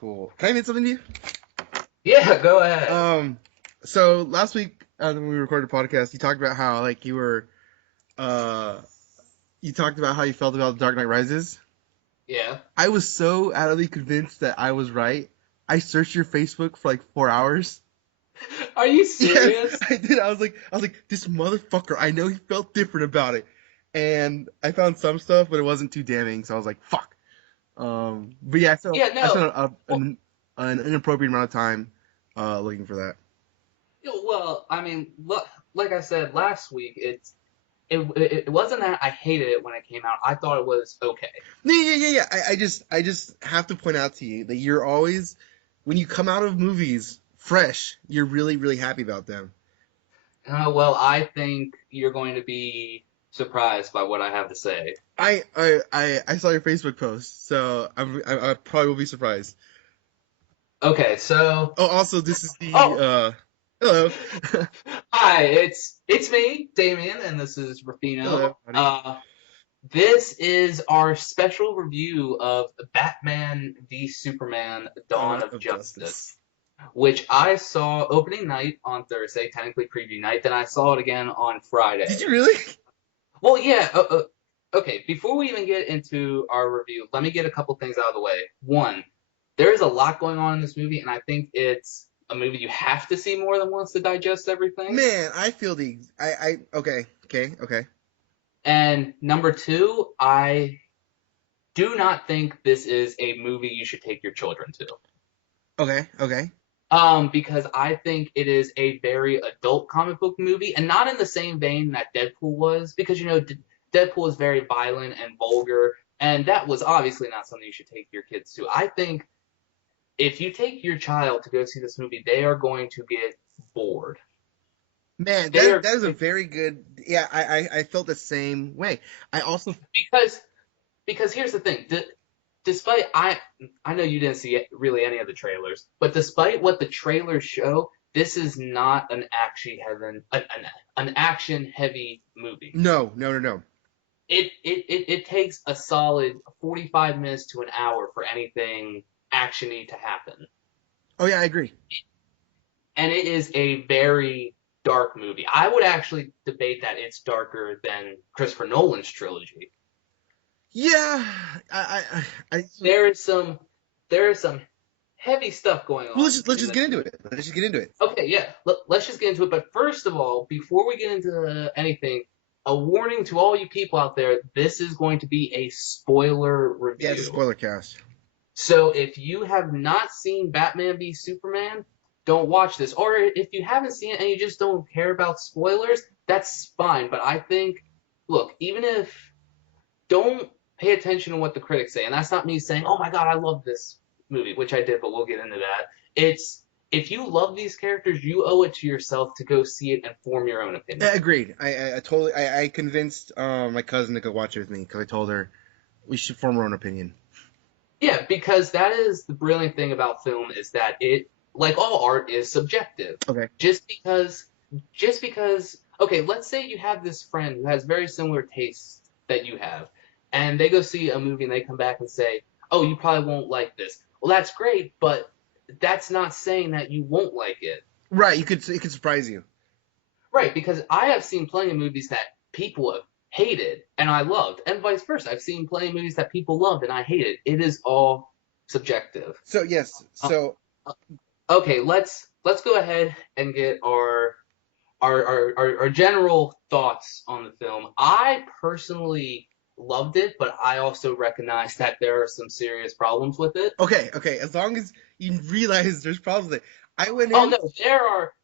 Cool. Can I admit something to you? Yeah, go ahead. So last week when we recorded a podcast, you talked about how like uh, you talked about how you felt about The Dark Knight Rises. Yeah. I was so utterly convinced that I was right. I searched your Facebook for like 4 hours. Are you Yes, serious? I did. I was like, this motherfucker. I know he felt different about it, and I found some stuff, but it wasn't too damning. So I was like, fuck. But yeah, so Yeah, I no. spent Well, an inappropriate amount of time looking for that. I mean, look, like I said last week, it wasn't that I hated it when it came out. I thought it was okay. Yeah, yeah, yeah, yeah. I just have to point out to you that you're always, when you come out of movies fresh, you're really, really happy about them. Well, I think you're going to be surprised by what I have to say. I saw your Facebook post, so I probably will be surprised. Okay, so, Oh, also, this is the oh, hello, hi, it's me, Damien, and this is hello, Rufino. buddy. This is our special review of Batman v Superman: Dawn Dawn of of Justice, Justice. which I saw opening night on Thursday, technically preview night. Then I saw it again on Did you Friday. really? Well, yeah. Okay, before we even get into our review, let me get a couple things out of the way. One, there is a lot going on in this movie, and I think it's a movie you have to see more than once to digest everything. Man, I feel okay, okay, okay, And number two, I do not think this is a movie you should take your children to. okay, okay. Because I think it is a very adult comic book movie, and not in the same vein that Deadpool was, because Deadpool is very violent and vulgar, and that was obviously not something you should take your kids to. I think if you take your child to go see this movie, they are going to get bored. Man, They that are that is a very good. Yeah, I felt the same way. I also because because here's the thing. Despite I know you didn't see really any of the trailers, but despite what the trailers show, this is not an action heavy movie. no, no, no, no. It takes a solid 45 minutes to an hour for anything actiony to happen, Oh yeah, I agree. and it is a very dark movie. I would actually debate that it's darker than Christopher Nolan's trilogy. Yeah, I There is some there is some heavy stuff going well, on let's in just this get into movie. it. Let's just get into it. Okay, yeah, let's just get into it. But first of all, before we get into anything, a warning to all you people out there: this is going to be a spoiler Yeah, it's a review. spoiler cast. So if you have not seen Batman v Superman, don't watch this. Or if you haven't seen it and you just don't care about spoilers, that's fine. But I think, look, even if don't pay attention to what the critics say, and that's not me saying, "Oh my God, I love this movie," which I did, but we'll get into that. It's if you love these characters, you owe it to yourself to go see it and form your own Yeah, opinion. agreed. I totally I convinced my cousin to go watch it with me because I told her we should form our own opinion. Yeah, because that is the brilliant thing about film is that it, like all art, is subjective. Okay. Just because, just because, okay, let's say you have this friend who has very similar tastes that you have, and they go see a movie and they come back and say, "Oh, you probably won't like this." Well, that's great, but that's not saying that you won't like it. Right. It could surprise you. Right, because I have seen plenty of movies that people have hated and I loved, and vice versa. I've seen plenty of movies that people loved and I hated. It is all subjective. So yes. Uh, So okay, let's go ahead and get our general thoughts on the film. I personally loved it, but I also recognize that there are some serious problems with it. okay, okay. As long as you realize there's problems there. I went Oh in. no,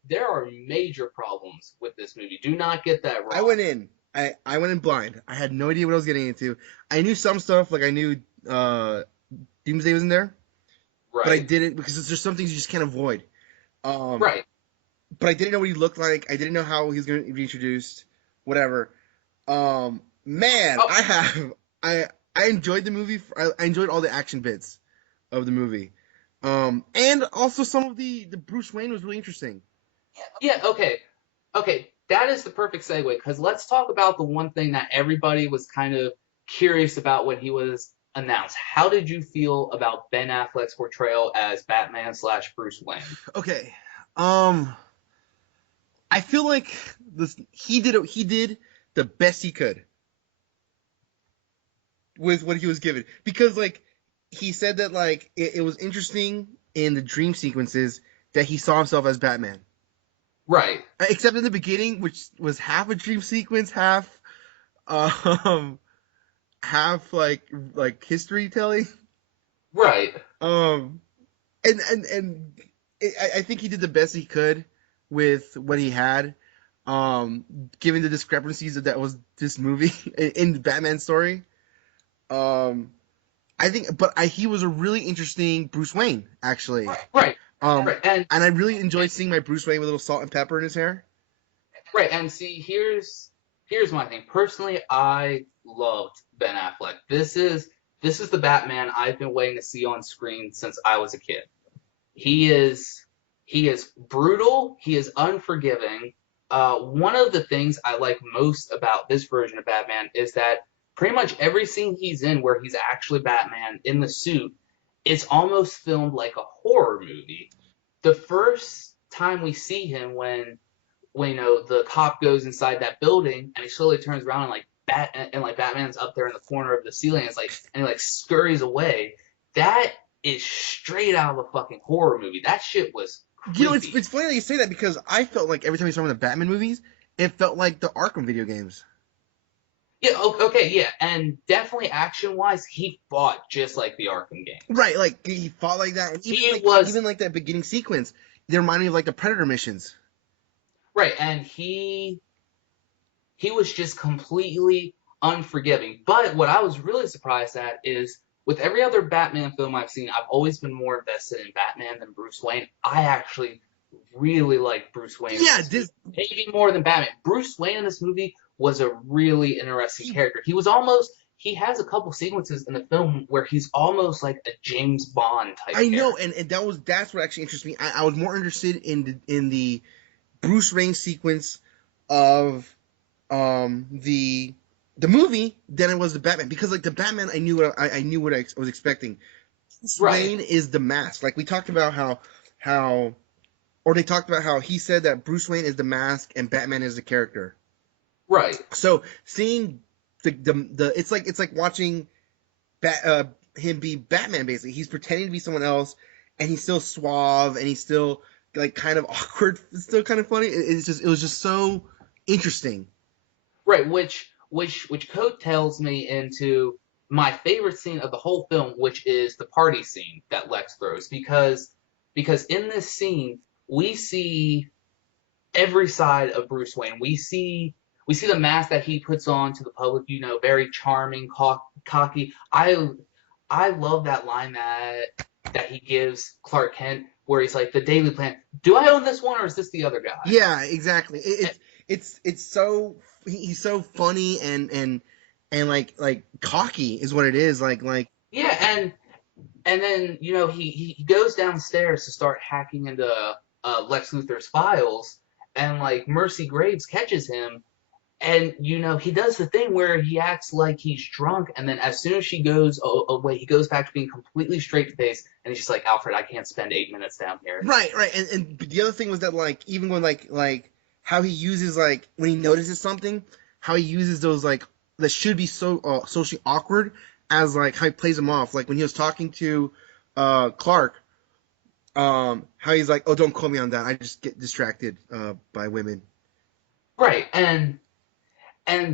there are major problems with this movie. Do not get that I wrong. went in. I went in blind. I had no idea what I was getting into. I knew some stuff, like I knew Doomsday was in there, but I Right, didn't because there's some things you just can't avoid. Um, right. but I didn't know what he looked like. I didn't know how he was going to be introduced. Whatever. Man, Oh, I I enjoyed the movie. I enjoyed all the action bits of the movie. And also some of the Bruce Wayne was really interesting. yeah. Okay, okay. That is the perfect segue because let's talk about the one thing that everybody was kind of curious about when he was announced, how did you feel about Ben Affleck's portrayal as Batman slash Bruce Wayne? Okay. Um, I feel like this he did the best he could with what he was given because like he said that like it was interesting in the dream sequences that he saw himself as Batman. Right, Except in the beginning, which was half a dream sequence, um half like history telling. right, Um and I think he did the best he could with what he had. Um, given the discrepancies that was this movie in the Batman story. Um, I think, but he was a really interesting Bruce Wayne, actually. right, right, Um, right, and and I really enjoyed seeing my Bruce Wayne with a little salt and pepper in his hair. right, and see, here's my thing. Personally, I loved Ben Affleck. This is the Batman I've been waiting to see on screen since I was a kid. He is he is brutal. He is unforgiving. One of the things I like most about this version of Batman is that pretty much every scene he's in where he's actually Batman in the suit, it's almost filmed like a horror movie. The first time we see him when the cop goes inside that building and he slowly turns around and like Batman's up there in the corner of the ceiling and he like scurries away. That is straight out of a fucking horror movie. That shit was You know, creepy. it's funny that you say that because I felt like every time I saw him in the Batman movies, it felt like the Arkham video games. Yeah, okay, yeah, and definitely action wise, he fought just like the Arkham games. Right, like he fought like that, and He was even like that beginning sequence, they remind me of like the Predator missions. right, and he was just completely unforgiving. But what I was really surprised at is with every other Batman film I've seen, I've always been more invested in Batman than Bruce Wayne. I actually really like Bruce Wayne in Yeah, this movie, maybe more than Batman. Bruce Wayne in this movie was a really interesting character. He has a couple sequences in the film where he's almost like a James Bond type I know, character. and that's what actually interests me. I was more interested in the Bruce Wayne sequence of the movie than it was the Batman because like the Batman I knew what I was expecting. Bruce Right, Wayne is the mask. Like we talked about how or they talked about how he said that Bruce Wayne is the mask and Batman is the character. right, So seeing the it's like watching him be Batman basically. He's pretending to be someone else and he's still suave and he's still like kind of awkward. It's still kind of funny. It was just so interesting. right. Which coattails me into my favorite scene of the whole film, which is the party scene that Lex throws, because in this scene we see every side of Bruce Wayne. We see the mask that he puts on to the public. Very charming, cocky. I love that line that he gives Clark Kent, where he's like, "The Daily Plan. Do I own this one, or is this the other guy?" Yeah, exactly. It's so he's so funny and like cocky is what it is. Like Yeah, and then he goes downstairs to start hacking into Lex Luthor's files, and like Mercy Graves catches him, and he does the thing where he acts like he's drunk, and then as soon as she goes away, he goes back to being completely straight faced, and he's just like, Alfred, I can't spend 8 minutes down here. right, and the other thing was that like even when like how he uses like when he notices something, how he uses those like that should be so socially awkward as like how he plays them off. Like when he was talking to Clark, how he's like, oh, don't call me on that. I just get distracted by women. Right, and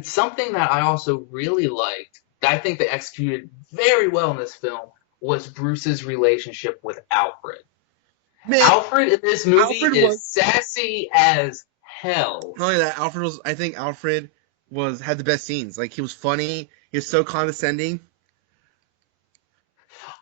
something that I also really liked, that I think they executed very well in this film, was Bruce's relationship with Alfred. Man, Alfred in this movie Alfred is was sassy as hell. not only that. Alfred was. I think Alfred was had the best scenes. Like he was funny. He was so condescending.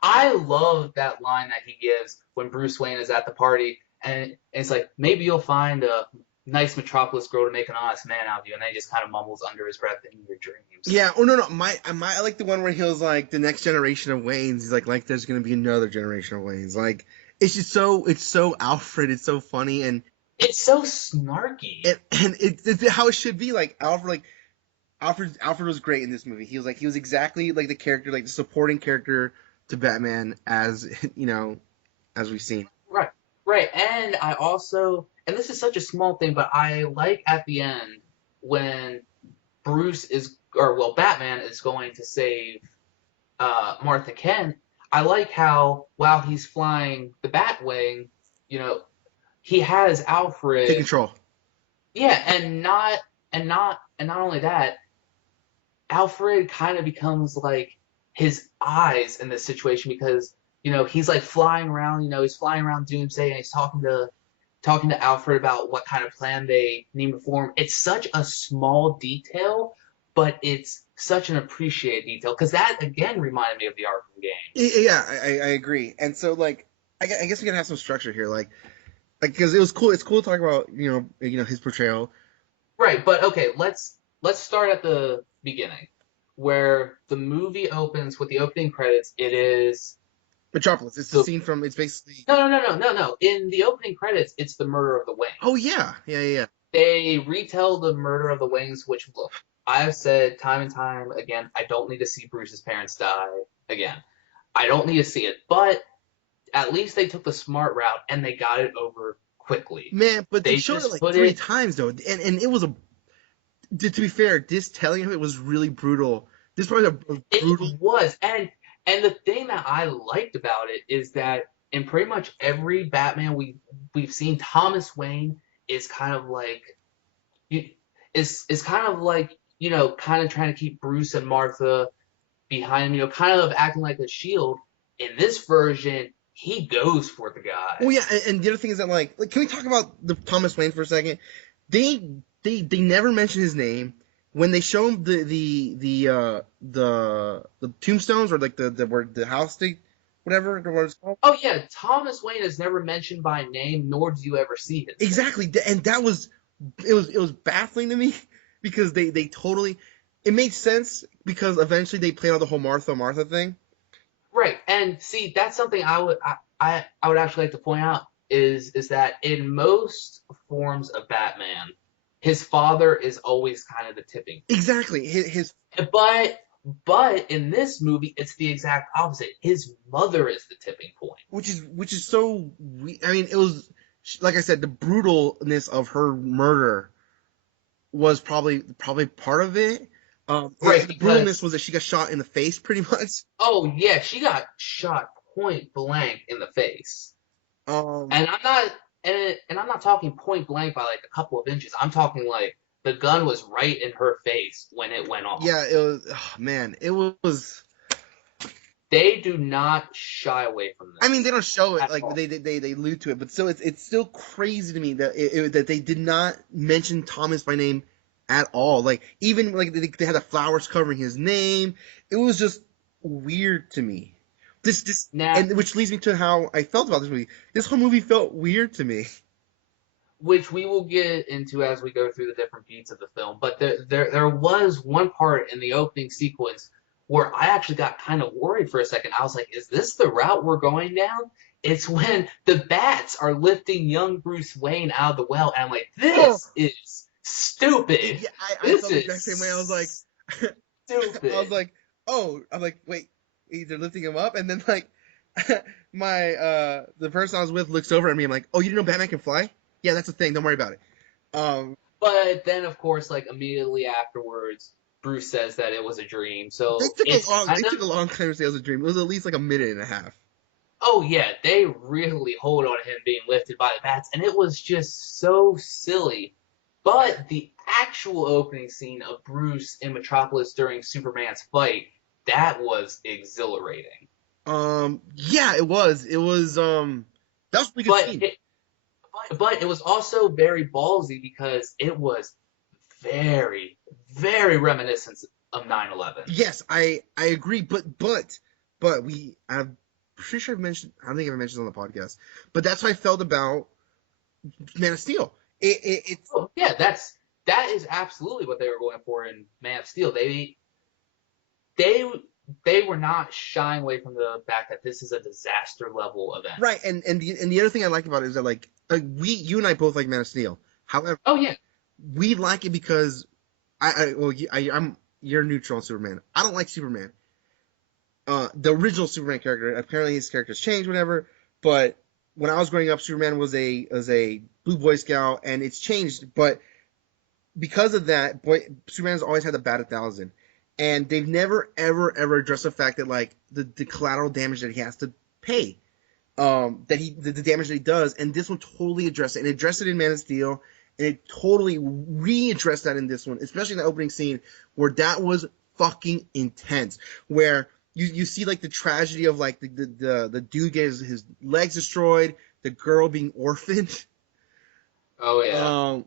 I love that line that he gives when Bruce Wayne is at the party, and it's like, maybe you'll find a nice Metropolis girl to make an honest man out of you, and then he just kind of mumbles under his breath, in your dreams. Yeah. Oh no. I like the one where he was like the next generation of Waynes. He's like there's gonna be another generation of Waynes. Like it's so Alfred. It's so funny and It's so snarky. it's how it should be. Like Alfred. Like Alfred was great in this movie. He was exactly like the character, like the supporting character to Batman, as as we've seen. Right, right. And I also, and this is such a small thing, but I like at the end when Bruce is, or well, Batman is going to save Martha Kent. I like how while he's flying the Batwing, you know, he has Take Alfred. control. Yeah, and not only that, Alfred kind of becomes like his eyes in this situation because he's like flying around. He's flying around Doomsday and he's talking to Alfred about what kind of plan they need to form. It's such a small detail, but it's such an appreciated detail because that again reminded me of the Arkham games. Yeah, I agree. And so like I guess we can have some structure here, because it was cool. It's cool to talk about his portrayal. Right, but okay, let's start at the beginning, where the movie opens with the opening credits. It is Metropolis. It's the the scene from. It's basically. no. In the opening credits, it's the murder of the Oh Waynes. yeah, yeah. They retell the murder of the Waynes, which look, I've said time and time again, I don't need to see Bruce's parents die again. I don't need to see it, but at least they took the smart route and they got it over quickly. Man, but they They showed it just like put three it. times though, and it was to be fair, this telling of it was really brutal. This probably a It brutal. was, and the thing that I liked about it is that in pretty much every Batman we've seen, Thomas Wayne is kind of like you is kind of like kind of trying to keep Bruce and Martha behind him, kind of acting like a shield. In this version, he goes for the Well, guy. yeah, and the other thing is that can we talk about the Thomas Wayne for a second? They never mention his name when they show him the tombstones, or like the where the house whatever what it's called. Oh yeah, Thomas Wayne is never mentioned by name, nor do you ever see his name. Exactly, and that was it was baffling to me because they totally it made sense because eventually they played out the whole Martha thing. Right, and see, that's something I would actually like to point out is that in most forms of Batman, his father is always kind of the tipping Exactly, his point. But in this movie, it's the exact opposite. His mother is the tipping point. which is so I mean, it was like I said, the brutalness of her murder was probably part of it. Right, The brutalness because was that she got shot in the face, pretty much. oh yeah, she got shot point blank in the face. Um, And I'm not talking point blank by like a couple of inches. I'm talking like the gun was right in her face when it went off. yeah, it was. Oh, man, it was. They do not shy away from I mean, they this don't show it at like all. they allude to it, but still, it's still crazy to me that that they did not mention Thomas by name at all. Like even like they had the flowers covering his name. It was just weird to me. This Now, and which leads me to how I felt about this movie. This whole movie felt weird to me. which we will get into as we go through the different beats of the film, but there was one part in the opening sequence where I actually got kind of worried for a second. I was like, is this the route we're going down? It's when the bats are lifting young Bruce Wayne out of the well, and I'm like, Oh, this is stupid. yeah, I This felt the exact same way. I was like, is I was stupid. like, oh, I'm like, wait, they're lifting him up, and then like my the person I was with looks over at me. I'm like, oh, you didn't know Batman can fly? Yeah, that's a thing. Don't worry about it. Um, But then, of course, like immediately afterwards, Bruce says that it was a dream. they So took it's they kind of took a long time to say it was a dream. It was at least like a minute and a half. oh yeah, they really hold on him being lifted by the bats, and it was just so silly. But the actual opening scene of Bruce in Metropolis during Superman's fight, that was exhilarating. Yeah, it was. It was. That was a pretty good But scene. it, but it was also very ballsy because it was very, very reminiscent of 9/11. Yes, I agree. But I'm pretty sure I've mentioned. I don't think I've mentioned it on the podcast. But that's how I felt about Man of Steel. It's Oh yeah, that is absolutely what they were going for in Man of Steel. They they were not shying away from the fact that this is a disaster level event. right. And the other thing I like about it is that you and I both like Man of Steel. However, Oh yeah, we like it because I'm you're neutral on Superman. I don't like Superman. The original Superman character. Apparently, his character's changed, whatever. But when I was growing up, Superman was a blue Boy Scout, and it's changed. But because of that, Superman's always had the bat 1,000, and they've never ever addressed the fact that like the collateral damage that he has to pay, the damage that he does, and this one totally addressed it, and it addressed it in Man of Steel, and it totally readdressed that in this one, especially in the opening scene where that was fucking intense, where you see like the tragedy of like the dude gets his legs destroyed, the girl being orphaned. Oh yeah.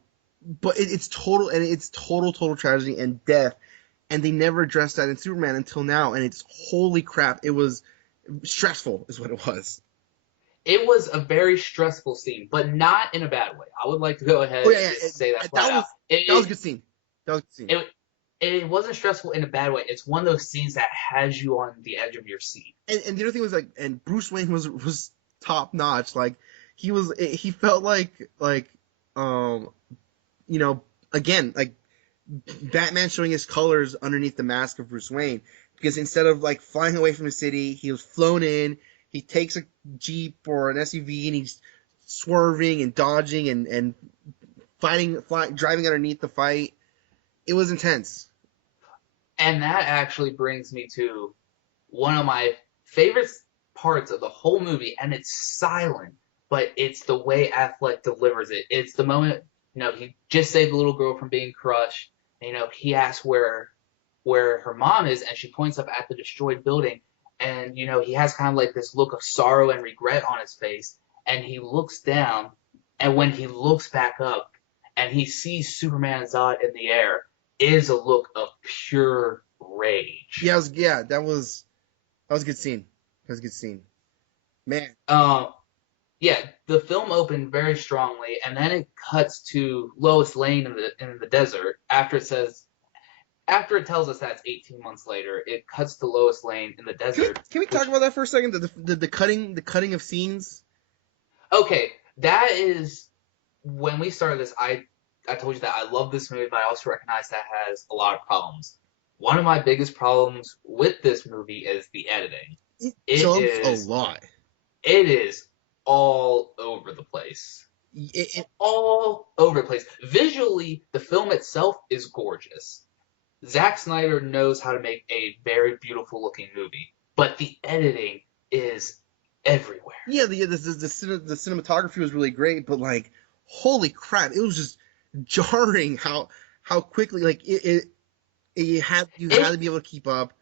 But it's total, and it's total tragedy and death, and they never addressed that in Superman until now, and it's holy crap, it was stressful, is what it was. It was a very stressful scene, but not in a bad way. I would like to go ahead Oh and yeah, just say that flat that was out. that was a good scene. That was a good scene. It wasn't stressful in a bad way. It's one of those scenes that has you on the edge of your seat. And the other thing was like, and Bruce Wayne was top notch. Like he felt like um you know, again, like Batman showing his colors underneath the mask of Bruce Wayne, because instead of like flying away from the city, he was flown in. He takes a Jeep or an SUV and he's swerving and dodging and driving underneath the fight. It was intense. And that actually brings me to one of my favorite parts of the whole movie, and it's silent, but it's the way Affleck delivers it. It's the moment, he just saved the little girl from being crushed. And, he asks where her mom is, and she points up at the destroyed building, and he has kind of like this look of sorrow and regret on his face, and he looks down, and when he looks back up and he sees Superman and Zod in the air, it is a look of pure rage. That was a good scene. That was a good scene, man. Yeah, the film opened very strongly, and then it cuts to Lois Lane in the desert after it tells us that it's 18 months later. It cuts to Lois Lane in the desert. Can we talk about that for a second? The cutting of scenes. Okay, that is when we started this. I told you that I love this movie, but I also recognize that has a lot of problems. One of my biggest problems with this movie is the editing. It jumps a lot. It is all over the place. All over the place. Visually, the film itself is gorgeous. Zack Snyder knows how to make a very beautiful looking movie, but the editing is everywhere. Yeah, the cinematography was really great, but like, holy crap, it was just jarring how quickly like you had to be able to keep up.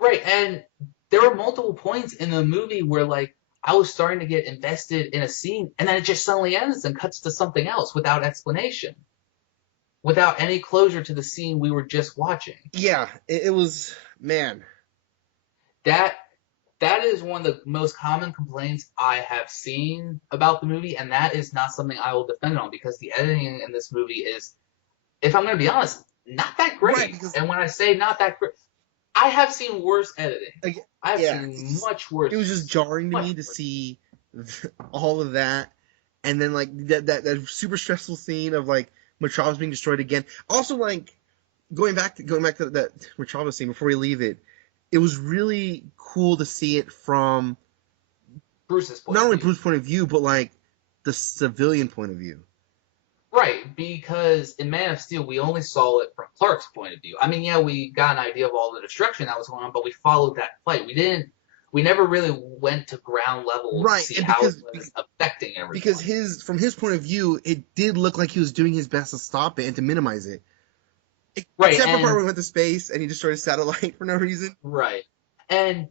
Right, and there were multiple points in the movie where like I was starting to get invested in a scene, and then it just suddenly ends and cuts to something else without explanation, without any closure to the scene we were just watching. Yeah, it was, man. That is one of the most common complaints I have seen about the movie, and that is not something I will defend on, because the editing in this movie is, if I'm going to be honest, not that great. Right, and when I say not that great, I have seen worse editing. I've seen much worse. It was just jarring to me to see all of that, and then like that super stressful scene of like Metropolis being destroyed again. Also, like going back to that Metropolis scene before we leave it, it was really cool to see it from Bruce's point. Not only Bruce's point of view, but like the civilian point of view. Right, because in Man of Steel, we only saw it from Clark's point of view. I mean, yeah, we got an idea of all the destruction that was going on, but we followed that fight. We never really went to ground level to see how it was affecting everything. Because from his point of view, it did look like he was doing his best to stop it and to minimize it. Except for the part where he went to space and he destroyed a satellite for no reason. Right. And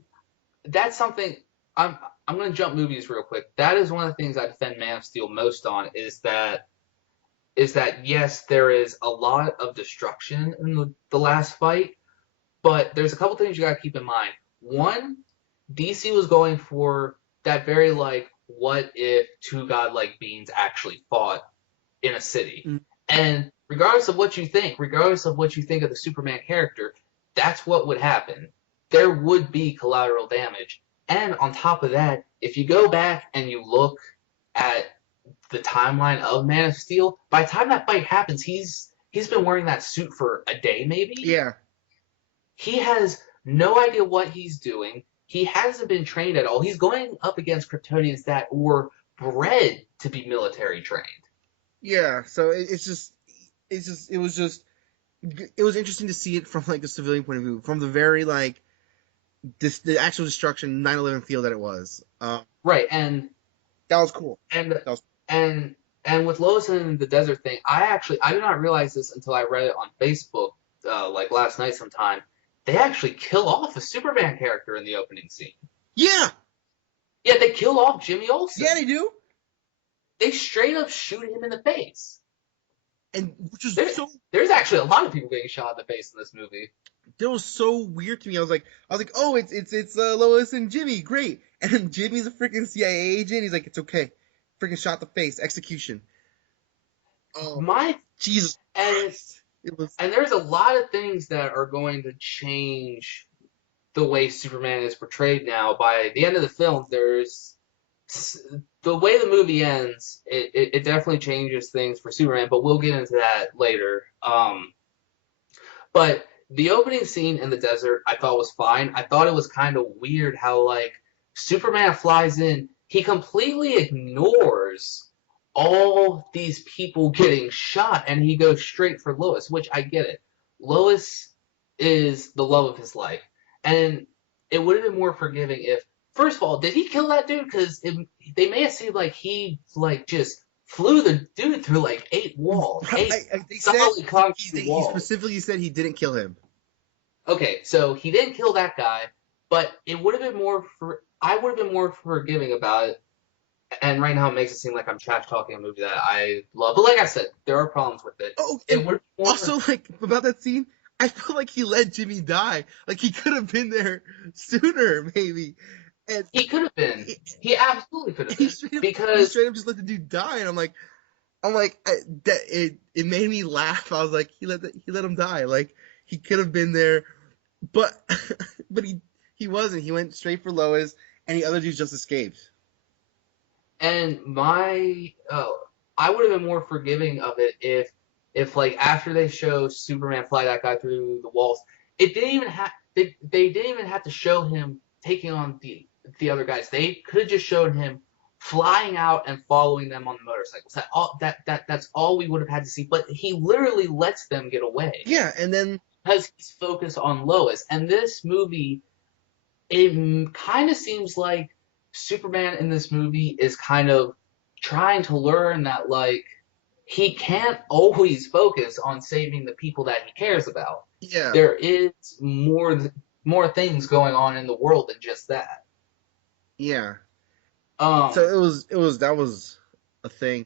that's something, I'm going to jump movies real quick. That is one of the things I defend Man of Steel most on, is that yes, there is a lot of destruction in the last fight, but there's a couple things you got to keep in mind. One, DC was going for that very like, what if two godlike beings actually fought in a city? Mm. And regardless of what you think of the Superman character, that's what would happen. There would be collateral damage. And on top of that, if you go back and you look at the timeline of Man of Steel, by the time that fight happens, he's he's been wearing that suit for a day, maybe. Yeah. He has no idea what he's doing. He hasn't been trained at all. He's going up against Kryptonians that were bred to be military trained. Yeah. So it was interesting to see it from like a civilian point of view, from the very like the actual destruction 9/11 feel that it was. Right, That was cool. and That was and and with Lois and the desert thing, I did not realize this until I read it on Facebook, like last night sometime. They actually kill off a Superman character in the opening scene. yeah. Yeah, they kill off Jimmy Olsen. Yeah, they do. They straight up shoot him in the face. And which was There, so there's actually a lot of people getting shot in the face in this movie. that was so weird to me. I was like, oh, it's Lois and Jimmy, great. And then Jimmy's a freaking CIA agent. He's like, it's okay, freaking shot the face, execution. Oh, My Jesus and Christ! It was and there's a lot of things that are going to change the way Superman is portrayed now. By the end of the film, there's the way the movie ends. It definitely changes things for Superman, but we'll get into that later. But the opening scene in the desert, I thought was fine. I thought it was kind of weird how like Superman flies in, he completely ignores all these people getting shot, and he goes straight for Lois, which I get it. Lois is the love of his life, and it would have been more forgiving if, first of all, did he kill that dude? Because they may have seemed like he like just flew the dude through like 8 walls, they said solid concrete he walls. specifically said he didn't kill him. Okay, so he didn't kill that guy, but it would have been more for I would have been more forgiving about it. And right now it makes it seem like I'm trash talking a movie that I love. But like I said, there are problems with it. Oh, It and would also like about that scene, I feel like he let Jimmy die. Like he could have been there sooner, maybe. And he could have been. He absolutely could have he been. he Because straight up just let the dude die, and it made me laugh. I was like, he let him die. Like he could have been there, but but he wasn't. He went straight for Lois, and the other dudes just escaped. and I would have been more forgiving of it if like after they show Superman fly that guy through the walls, it didn't even have they didn't even have to show him taking on the other guys. They could have just showed him flying out and following them on the motorcycles. That's all we would have had to see. But he literally lets them get away Yeah, and then because he's focused on Lois. And this movie, it kind of seems like Superman in this movie is kind of trying to learn that like he can't always focus on saving the people that he cares about. yeah, There is more things going on in the world than just that. yeah. Um, So that was a thing.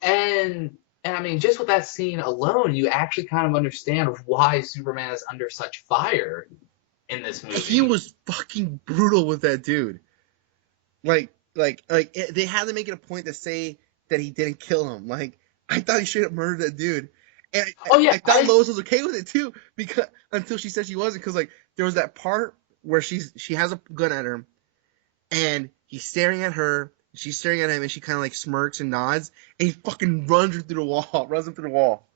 and I mean, just with that scene alone, you actually kind of understand why Superman is under such fire in this movie. He was fucking brutal with that dude. They had to make it a point to say that he didn't kill him. Like I thought he straight up murdered that dude, and Oh yeah, I thought Lois was okay with it too, because until she said she wasn't, because like there was that part where she has a gun at him, and he's staring at her, she's staring at him, and she kind of like smirks and nods, and he fucking runs her through the wall, runs him through the wall.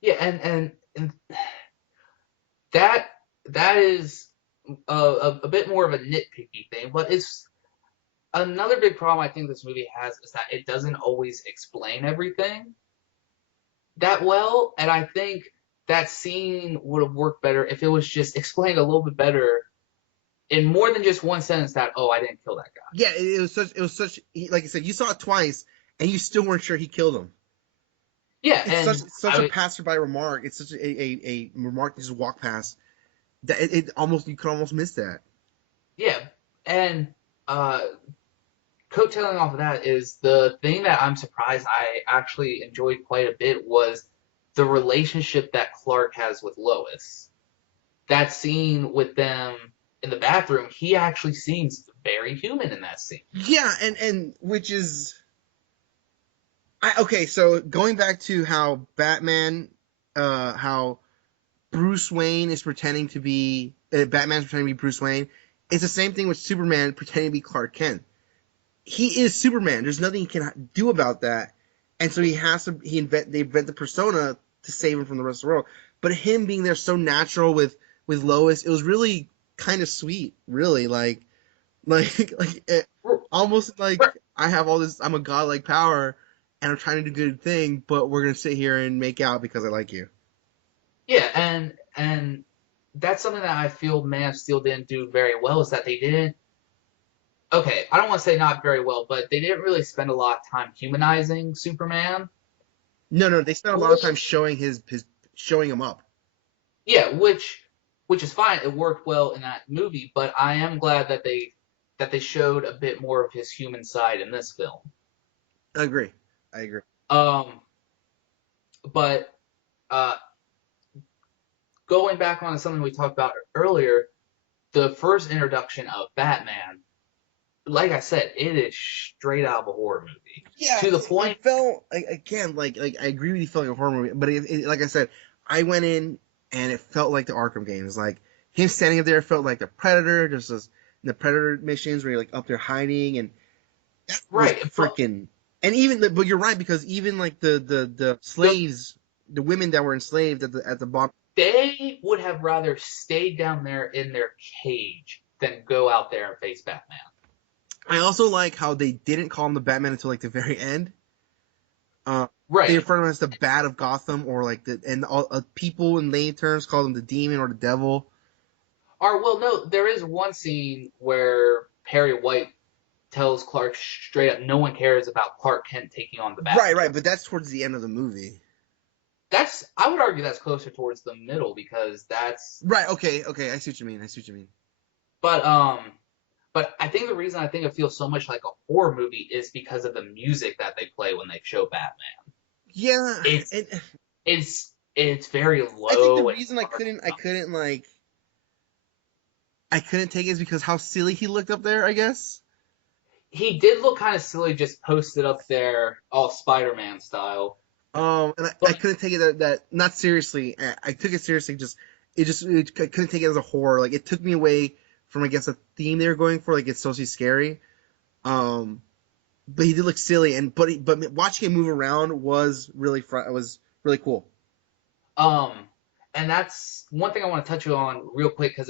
yeah, and that is a bit more of a nitpicky thing, but it's another big problem I think this movie has is that it doesn't always explain everything that well, and I think that scene would have worked better if it was just explained a little bit better in more than just one sentence that, oh, I didn't kill that guy. Yeah, it was such like I said, you saw it twice, and you still weren't sure he killed him. Yeah, It's and such a passerby remark. It's such a remark that just walk past that it almost you could almost miss that. yeah, and uh, coattailing off of that is the thing that I'm surprised I actually enjoyed quite a bit was the relationship that Clark has with Lois. That scene with them in the bathroom, he actually seems very human in that scene. Yeah, and which is okay. So going back to how Batman, how Bruce Wayne is pretending to be Batman's pretending to be Bruce Wayne. It's the same thing with Superman pretending to be Clark Kent. He is Superman. There's nothing he can do about that. and so they invent the persona to save him from the rest of the world. But him being there so natural with Lois, it was really kind of sweet, really almost Right. like I have all this, I'm a godlike power, and I'm trying to do a good thing, but we're gonna sit here and make out because I like you. Yeah, and that's something that I feel Man of Steel didn't do very well is that they didn't. Okay, I don't want to say not very well, but they didn't really spend a lot of time humanizing Superman. No, no, they spent a lot of time Which, showing his showing him up. yeah, which is fine. It worked well in that movie, but I am glad that they showed a bit more of his human side in this film. I agree. I agree. Um, but uh, going back on something we talked about earlier, the first introduction of Batman, like I said, it is straight out of a horror movie. Yeah, To the it point, felt again I agree with you feeling a horror movie, but like I said, I went in and it felt like the Arkham games. Like him standing up there felt like the Predator, just as the Predator missions where you're like up there hiding, and that was right, but freaking. And but you're right because even like the the, slaves, the women that were enslaved at the bottom. they would have rather stayed down there in their cage than go out there and face Batman. I also like how they didn't call him the Batman until like the very end. Uh, they Right. refer to him as the Bat of Gotham, or like and all people in lay terms call him the Demon or the Devil. Or, well, no, there is one scene where Perry White tells Clark straight up, no one cares about Clark Kent taking on the Right, Batmobile. right, but that's towards the end of the movie. I would argue that's closer towards the middle because that's, Right, okay, okay, I see what you mean. I see what you mean. but, but I think the reason I think it feels so much like a horror movie is because of the music that they play when they show Batman. Yeah, It's, and it's very I think the low and reason dark. I couldn't take it is because how silly he looked up there. I guess. He did look kind of silly just posted up there, all Spider-Man style. And I But couldn't take it that not seriously. I took it seriously. I couldn't take it as a horror. Like it took me away from I guess the theme they were going for. Like it's socially scary. Um, but he did look silly, and but watching him move around was really cool. um, and that's one thing I want to touch on real quick because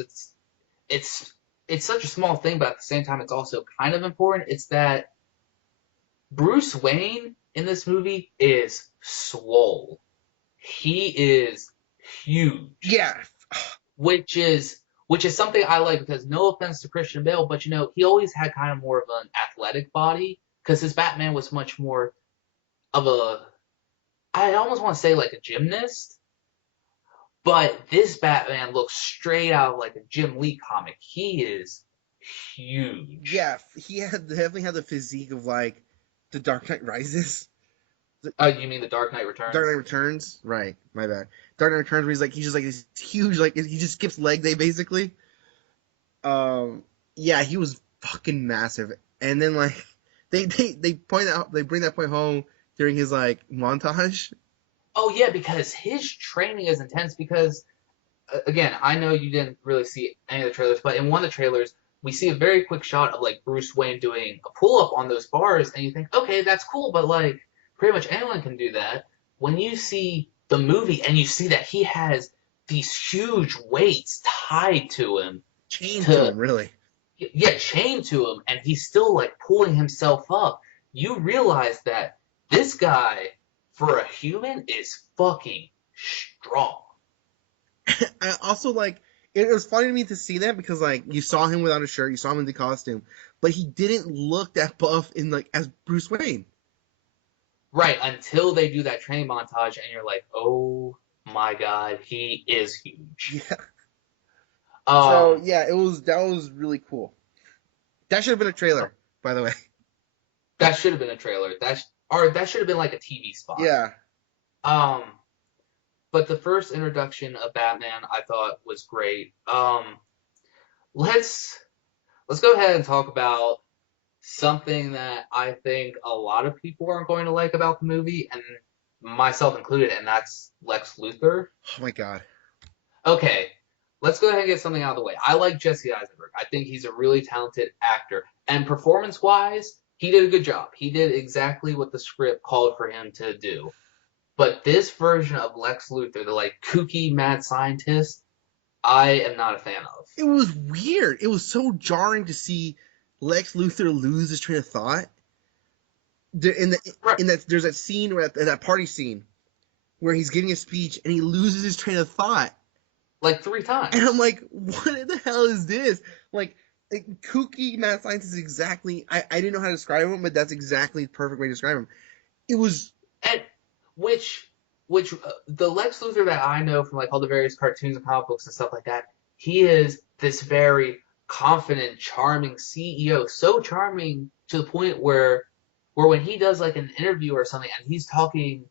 it's it's such a small thing, but at the same time, it's also kind of important. It's that Bruce Wayne in this movie is swole. He is huge, Yeah, which is which is something I like because no offense to Christian Bale, but he always had kind of more of an athletic body because his Batman was much more of a I almost want to say like a gymnast, but this Batman looks straight out of like a Jim Lee comic. He is huge. yeah, he definitely had the physique of like the Dark Knight Rises. You mean the Dark Knight Dark Knight Returns? Returns, right? My bad. Dark Knight Returns, where he's just like this huge, like he just skips leg day basically. Um, yeah, he was fucking massive, and then like they bring that point home during his like montage. Oh yeah, because his training is intense. Because again, I know you didn't really see any of the trailers, but in one of the trailers, we see a very quick shot of like Bruce Wayne doing a pull up on those bars, and you think, okay, that's cool, but like pretty much anyone can do that. When you see the movie and you see that he has these huge weights tied to him Chained to to him, really. yeah, chained to him, and he's still like pulling himself up, you realize that this guy, for a human, is fucking strong. I also like it was funny to me to see that because like you saw him without a shirt, you saw him in the costume, but he didn't look that buff in like as Bruce Wayne. Right, until they do that training montage, and you're like, oh my god, he is huge. Yeah. So Um, yeah, that was really cool. That should have been a trailer, by the way. that should have been a trailer. Or that should have been like a TV spot. Yeah. Um, but the first introduction of Batman, I thought was great. Let's let's go ahead and talk about something that I think a lot of people aren't going to like about the movie, and myself included, and that's Lex Luthor. Oh my god. Okay, let's go ahead and get something out of the way. I like Jesse Eisenberg. I think he's a really talented actor, and performance-wise, he did a good job. He did exactly what the script called for him to do. But this version of Lex Luthor, the like kooky mad scientist, I am not a fan of. It was weird. It was so jarring to see Lex Luthor lose his train of thought. In the Right. in that there's that scene where that party scene where he's giving a speech and he loses his train of thought, Like 3 and I'm times. like, what the hell is this? Like kooky mad scientist is exactly. I didn't know how to describe him, but that's exactly the perfect way to describe him. It was And which the Lex Luthor that I know from like all the various cartoons and comic books and stuff like that, he is this very confident, charming CEO, so charming to the point where when he does like an interview or something and he's talking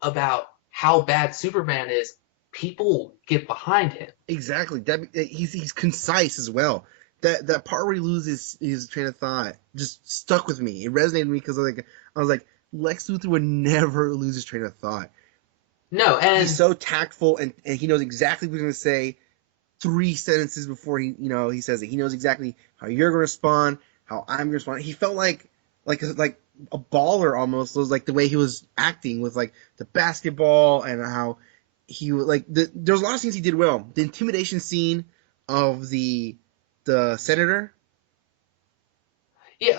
about how bad Superman is, people get behind him. exactly that. He's concise as well. That part where he loses his train of thought just stuck with me. It resonated with me because I was like, Lex Luthor would never lose his train of thought. No, He's and so tactful and he knows exactly what he's going to say 3 sentences before he says it. He knows exactly how you're going to respond, how I'm going to respond. He felt like a baller almost. It was like the way he was acting with like the basketball and how he like there was a lot of scenes he did well. The intimidation scene of the senator. yeah,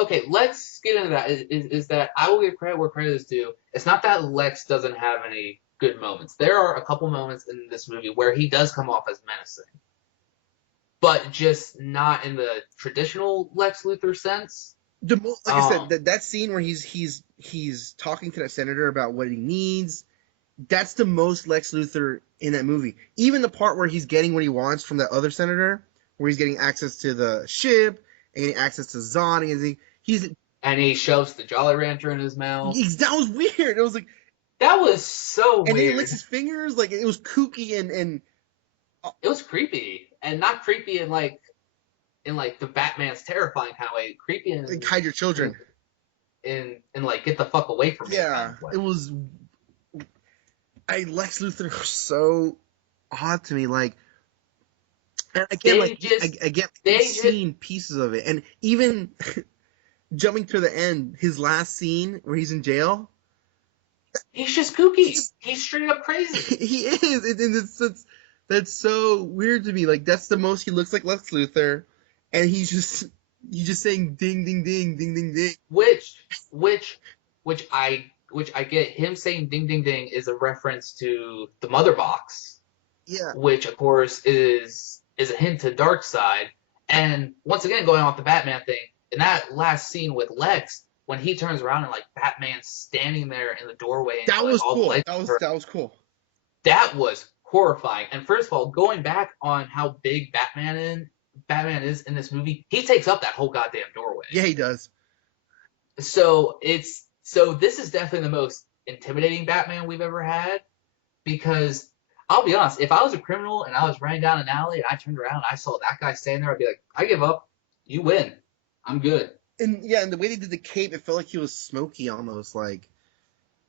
okay, let's get into that. Is that I will give credit where credit is due. It's not that Lex doesn't have any good moments. There are a couple moments in this movie where he does come off as menacing, but just not in the traditional Lex Luthor sense. Like I said, Um, that scene where he's talking to that senator about what he needs. That's the most Lex Luthor in that movie. Even the part where he's getting what he wants from that other senator, where he's getting access to the ship and getting access to Zod, and and he shoves the Jolly Rancher in his mouth. that was weird. It was like, That was so and then he weird. licks his fingers, like it was kooky and It was creepy, and not creepy in like the Batman's terrifying kind of way. Creepy like hide your children. in like get the fuck away from me kind Yeah, of way. it was. Lex Luthor was so odd to me. Like, and again, They just we've they just seen pieces of it, and even jumping to the end, his last scene where he's in jail. he's just He kooky. just He's straight up crazy. he is, and that's so weird to me. Like that's the most he looks like Lex Luthor, and he's just saying ding ding ding ding ding ding. Which which which I get him saying ding ding ding is a reference to the mother box, Yeah, which of course is a hint to Darkseid. And once again, going off the Batman thing, in that last scene with Lex, when he turns around and like Batman's standing there in the doorway and that like was all the cool. lights are, That was cool. that was horrifying. And first of all, going back on how big Batman is in this movie, he takes up that whole goddamn doorway. Yeah, he does. So this is definitely the most intimidating Batman we've ever had, because I'll be honest, if I was a criminal and I was running down an alley and I turned around and I saw that guy standing there, I'd be like, I give up. You win. I'm good. And yeah, and the way they did the cape, it felt like he was smoky almost. Like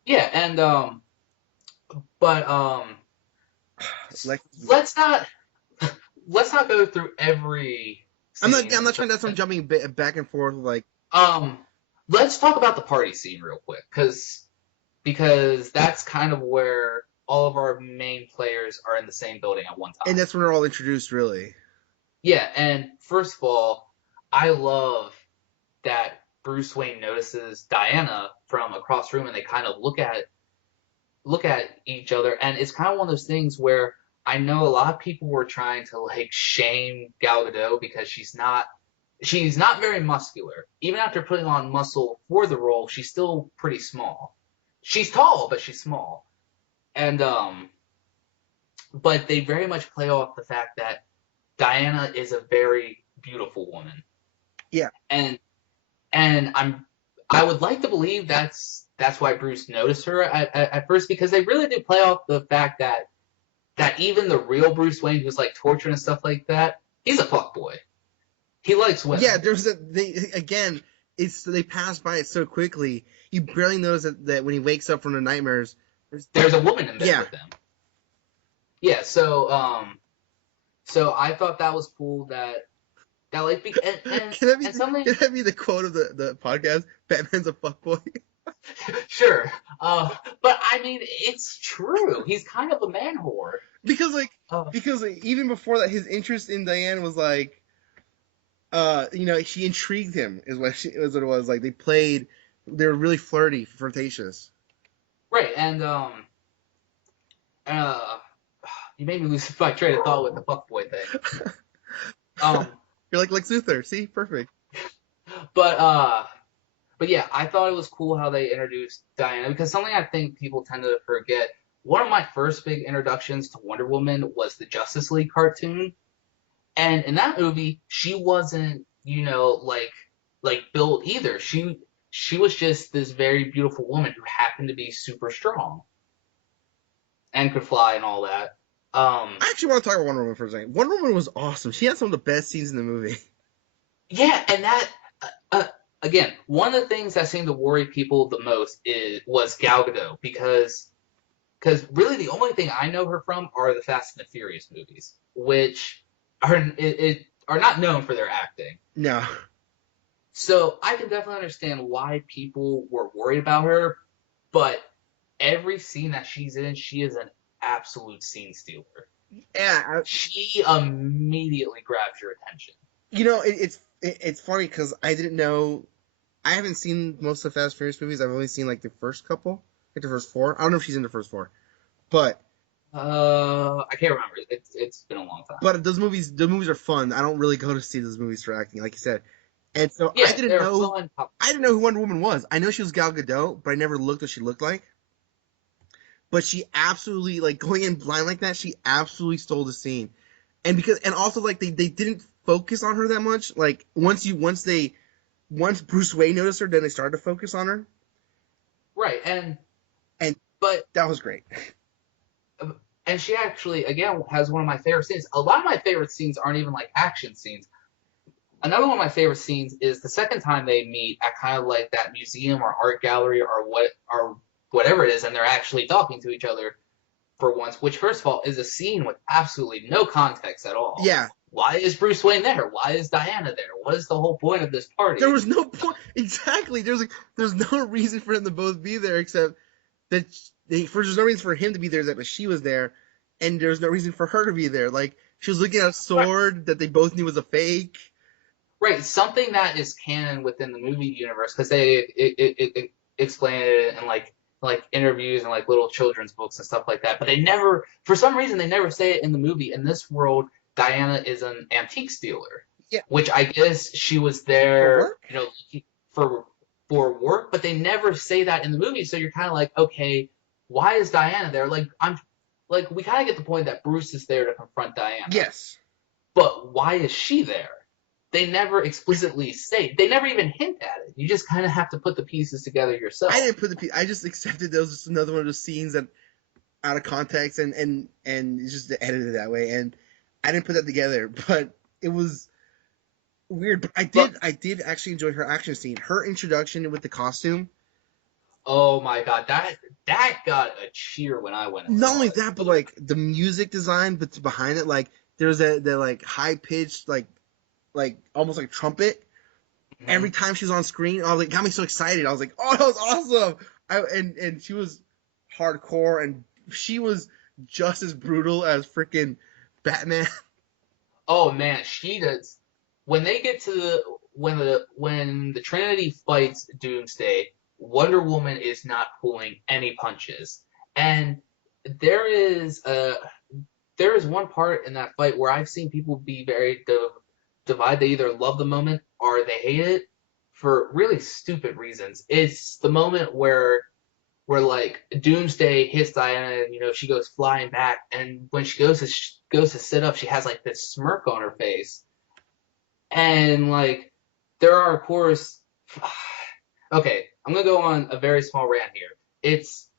Yeah, and but like let's not let's not go through every scene. I'm not trying to. That's I'm jumping back and forth. Like Um, let's talk about the party scene real quick, because that's kind of where all of our main players are in the same building at one and time. that's when they're all introduced, really. Yeah, and first of all, I love that Bruce Wayne notices Diana from across the room, and they kind of look at each other, and it's kind of one of those things where I know a lot of people were trying to like shame Gal Gadot because she's not very muscular. Even after putting on muscle for the role, she's still pretty small. She's tall, but she's small. And but they very much play off the fact that Diana is a very beautiful woman. Yeah. And I would like to believe that's why Bruce noticed her at first, because they really do play off the fact that even the real Bruce Wayne, who's like tortured and stuff like that, he's a fuckboy. He likes women. Yeah, they pass by it so quickly. You barely notice that when he wakes up from the nightmares. There's a woman in bed Yeah. with them. Yeah, so I thought that was cool That like Can that be and something. can that be the quote of the podcast? Batman's a fuckboy. Sure. But I mean, it's true. He's kind of a man whore. because like Uh, because like, even before that, his interest in Diane was like she intrigued him is what it was. Like they were really flirtatious. right. And uh, you made me lose my train of thought with the fuckboy thing. Um, You're like Lex Luthor. See, perfect. but uh, but yeah, I thought it was cool how they introduced Diana because something I think people tend to forget. One of my first big introductions to Wonder Woman was the Justice League cartoon, and in that movie, she wasn't, like built either. She was just this very beautiful woman who happened to be super strong and could fly and all that. I actually want to talk about Wonder Woman for a second. Wonder Woman was awesome. She had some of the best scenes in the movie. Yeah, and that again, one of the things that seemed to worry people the most was Gal Gadot because really the only thing I know her from are the Fast and the Furious movies, which are not known for their acting. No. So I can definitely understand why people were worried about her, but every scene that she's in, she is an absolute scene stealer. Yeah. She immediately grabs your attention. It's funny because I didn't know. I haven't seen most of the Fast and Furious movies. I've only seen like the first couple, like the first four. I don't know if she's in the first four, but I can't remember. It's been a long time. but the movies are fun. I don't really go to see those movies for acting, like you said. And so Yeah, they're fun. I didn't know who Wonder Woman was. I know she was Gal Gadot, but I never looked what she looked like. But she absolutely, like, going in blind like that, she absolutely stole the scene. And also like they didn't focus on her that much. Like once Bruce Wayne noticed her, then they started to focus on her. Right, And but that was great. and she actually again has one of my favorite scenes. A lot of my favorite scenes aren't even like action scenes. Another one of my favorite scenes is the second time they meet at kind of like that museum or art gallery or whatever it is, and they're actually talking to each other for once. Which, first of all, is a scene with absolutely no context at all. Yeah. Why is Bruce Wayne there? Why is Diana there? What is the whole point of this party? There was no point. Exactly. There's no reason for them to both be there except that there's no reason for him to be there except that she was there, and there's no reason for her to be there. Like she was looking at a sword that they both knew was a fake. Right, something that is canon within the movie universe because they explain it in like interviews and like little children's books and stuff like that. But they never, for some reason, they never say it in the movie. In this world, Diana is an antique stealer. Yeah. Which I guess she was there, for work, but they never say that in the movie. So you're kind of like, okay, why is Diana there? We kind of get the point that Bruce is there to confront Diana. Yes. But why is she there? They never explicitly say. They never even hint at it. You just kind of have to put the pieces together yourself. I didn't put I just accepted that was just another one of those scenes that out of context and it's just edited that way, and I didn't put that together, but it was weird. But I did actually enjoy her action scene, her introduction with the costume. Oh my god, that got a cheer when I went. Not only that, but like the music design, but behind it, like there's that like high pitched like almost like trumpet. Mm-hmm. Every time she was on screen, I was like, got me so excited. I was like, oh, that was awesome. And she was hardcore, and she was just as brutal as freaking Batman. Oh man, she does. When they get to when the Trinity fights Doomsday, Wonder Woman is not pulling any punches, and there is one part in that fight where I've seen people be very divide. They either love the moment or they hate it for really stupid reasons. It's the moment where like Doomsday hits Diana and she goes flying back, and when she goes to sit up, she has like this smirk on her face, and like there are of course okay, I'm gonna go on a very small rant here. It's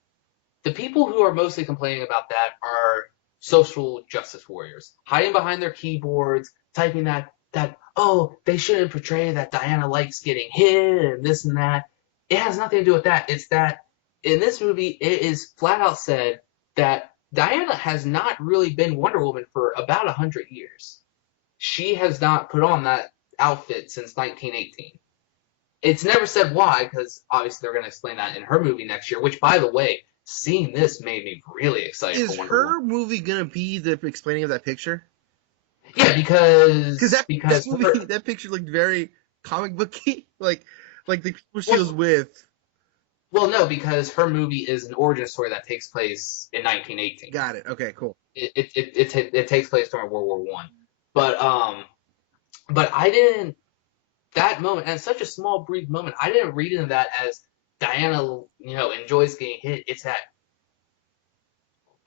the people who are mostly complaining about that are social justice warriors hiding behind their keyboards typing that oh, they shouldn't portray that Diana likes getting hit and this and that. It has nothing to do with that. It's that in this movie, it is flat out said that Diana has not really been Wonder Woman for about 100 years. She has not put on outfit since 1918. It's never said why, because obviously they're going to explain that in her movie next year, which, by the way, seeing this made me really excited Is for Wonder Woman. her movie gonna be the explaining of that picture? Yeah, Because that because movie, that picture looked very comic booky, like the people she was well, with. well, no, because her movie is an origin story that takes place in 1918. Got it. Okay, cool. It takes place during World War One, but I didn't that moment, and such a small brief moment, I didn't read into that as Diana, enjoys getting hit. It's that,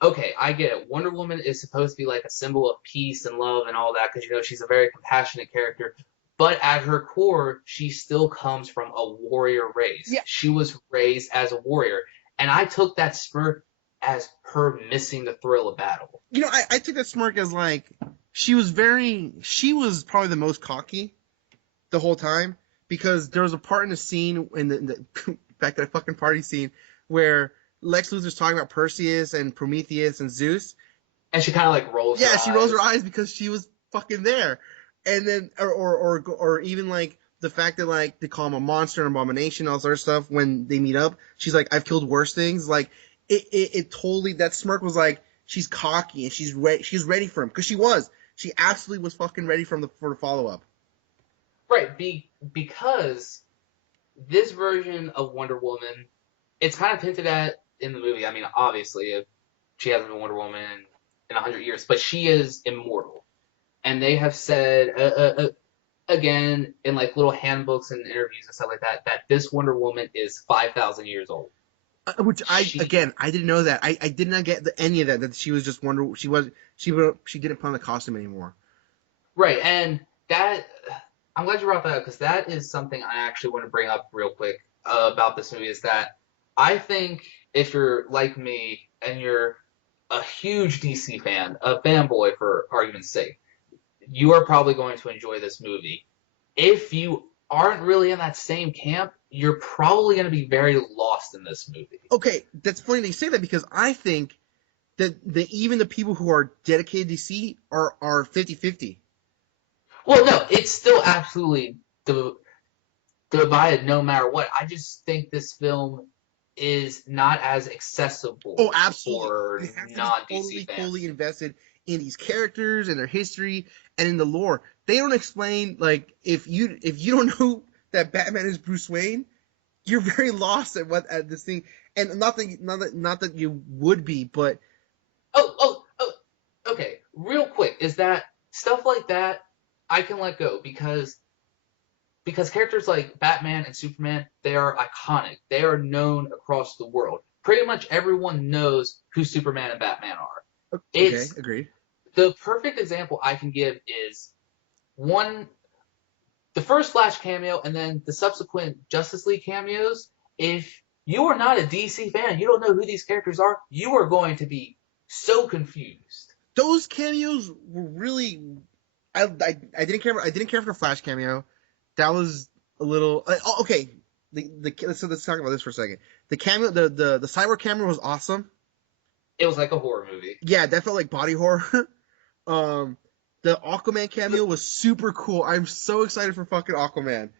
okay, I get it. Wonder Woman is supposed to be like a symbol of peace and love and all that because she's a very compassionate character. But at her core, she still comes from a warrior race. Yeah. She was raised as a warrior, and I took that smirk as her missing the thrill of battle. I took that smirk as like she was probably the most cocky the whole time, because there was a part in the scene in the back to that fucking party scene where Lex Luthor's talking about Perseus and Prometheus and Zeus. And she kind of like rolls her eyes. Yeah, she rolls her eyes because she was fucking there. And then, or even like the fact that like they call him a monster, an abomination, all sort of stuff when they meet up. She's like, I've killed worse things. Like it totally, that smirk was like, she's cocky and she's ready for him, because she absolutely was fucking ready for the follow up. Right, because this version of Wonder Woman, it's kind of hinted at in the movie. I mean, obviously, if she hasn't been Wonder Woman in 100 years, but she is immortal. And they have said, again, in like little handbooks and interviews and stuff like that, that this Wonder Woman is 5,000 years old. Which I didn't know that. I did not get any of that. That she was just Wonder. She didn't put on the costume anymore. Right, and that, I'm glad you brought that up, because that is something I actually want to bring up real quick about this movie. Is that I think if you're like me and you're a huge DC fan, a fanboy for argument's sake, you are probably going to enjoy this movie. If you aren't really in that same camp, you're probably going to be very lost in this movie. Okay, that's funny they say that, because I think that even the people who are dedicated to DC are 50-50. Well, no, it's still absolutely divided no matter what. I just think this film is not as accessible for non-DC fans. Totally invested in these characters and their history and in the lore. They don't explain, like, if you don't know that Batman is Bruce Wayne, you're very lost at this thing. And not that you would be, but okay. Real quick, is that stuff like that I can let go, because characters like Batman and Superman, they are iconic. They are known across the world. Pretty much everyone knows who Superman and Batman are. Okay, agreed. The perfect example I can give is the first Flash cameo and then the subsequent Justice League cameos. If you are not a DC fan, you don't know who these characters are, you are going to be so confused. Those cameos were really, I didn't care. I didn't care for the Flash cameo. That was a little okay. Let's talk about this for a second. The cameo, the Cyborg cameo was awesome. It was like a horror movie. Yeah, that felt like body horror. The Aquaman cameo was super cool. I'm so excited for fucking Aquaman.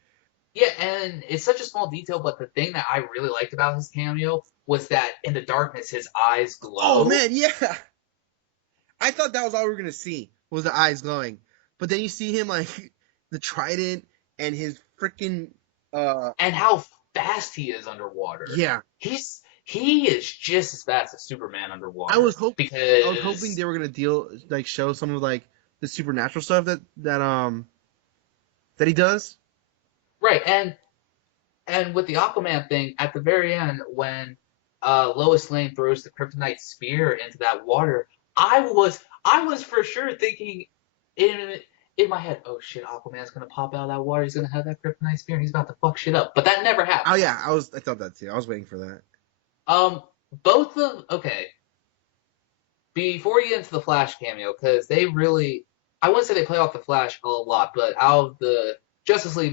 Yeah, and it's such a small detail, but the thing that I really liked about his cameo was that in the darkness, his eyes glow. Oh man, yeah. I thought that was all we were gonna see, was the eyes glowing. But then you see him like the trident and his freaking and how fast he is underwater. Yeah. He is just as fast as Superman underwater. I was hoping they were gonna show some of like the supernatural stuff that he does. Right, and with the Aquaman thing, at the very end, when Lois Lane throws the kryptonite spear into that water, I was for sure thinking in my head, oh shit, Aquaman's gonna pop out of that water, he's gonna have that kryptonite spear, and he's about to fuck shit up. But that never happened. Oh yeah, I thought that too. I was waiting for that. Okay. Before you get into the Flash cameo, because they really, I wouldn't say they play off the Flash a lot, but out of the Justice League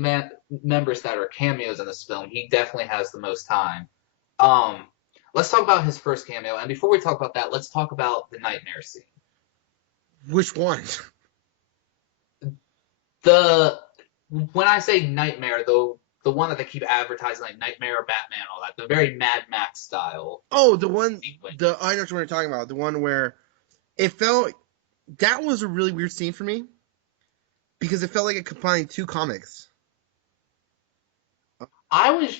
members that are cameos in this film, he definitely has the most time. Let's talk about his first cameo, and before we talk about that, let's talk about the nightmare scene. Which one? The when I say Nightmare, though, the one that they keep advertising like Nightmare or Batman, all that, the very Mad Max style Oh, the one, sequence. I know what you're talking about. The one where it felt that was a really weird scene for me because it felt like it combined two comics. I was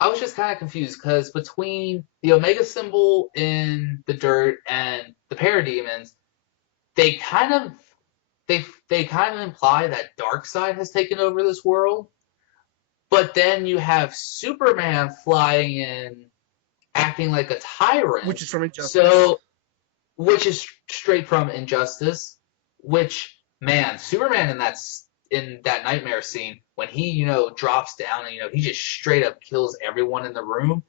I was just kind of confused because between the Omega symbol in the dirt and the parademons, they kind of they kind of imply that Darkseid has taken over this world. But then you have Superman flying in, acting like a tyrant. Which is from Injustice. So, which is straight from Injustice. Which, man, Superman in that nightmare scene when he drops down and he just straight up kills everyone in the room.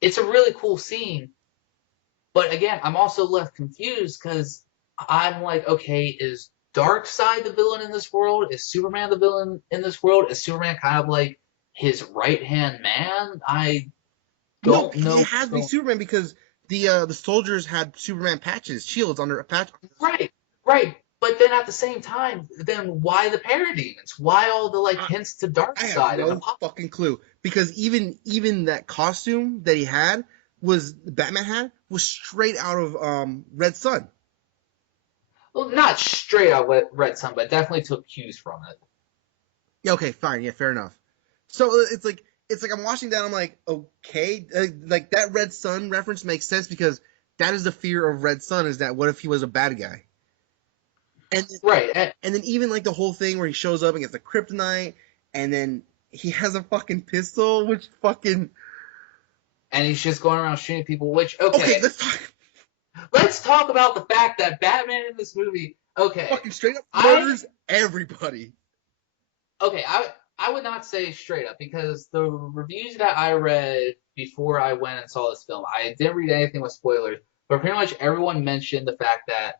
It's a really cool scene. But again, I'm also left confused because I'm like, okay, is Darkseid the villain in this world? Is Superman the villain in this world? Is Superman kind of like his right hand man? I No, don't it know. has to be Superman because the soldiers had Superman patches, shields on their patch. Right, right. But then at the same time, then why the parademons? Why all the like I, hints to I have Darkseid and no fucking clue because even that costume that he had was Batman had was straight out of Red Sun. well, not straight out Red Sun, but definitely took cues from it. Yeah, okay, fine, yeah, fair enough. So it's like I'm watching that. I'm like, okay, like that Red Sun reference makes sense because that is the fear of Red Sun is that what if he was a bad guy? And Right, and then even like the whole thing where he shows up and gets the kryptonite, and then he has a fucking pistol, which fucking and he's just going around shooting people. Which okay, okay, let's talk about the fact that Batman in this movie. Okay, fucking straight up I murders everybody. okay, I would not say straight up because the reviews that I read before I went and saw this film, I didn't read anything with spoilers, but pretty much everyone mentioned the fact that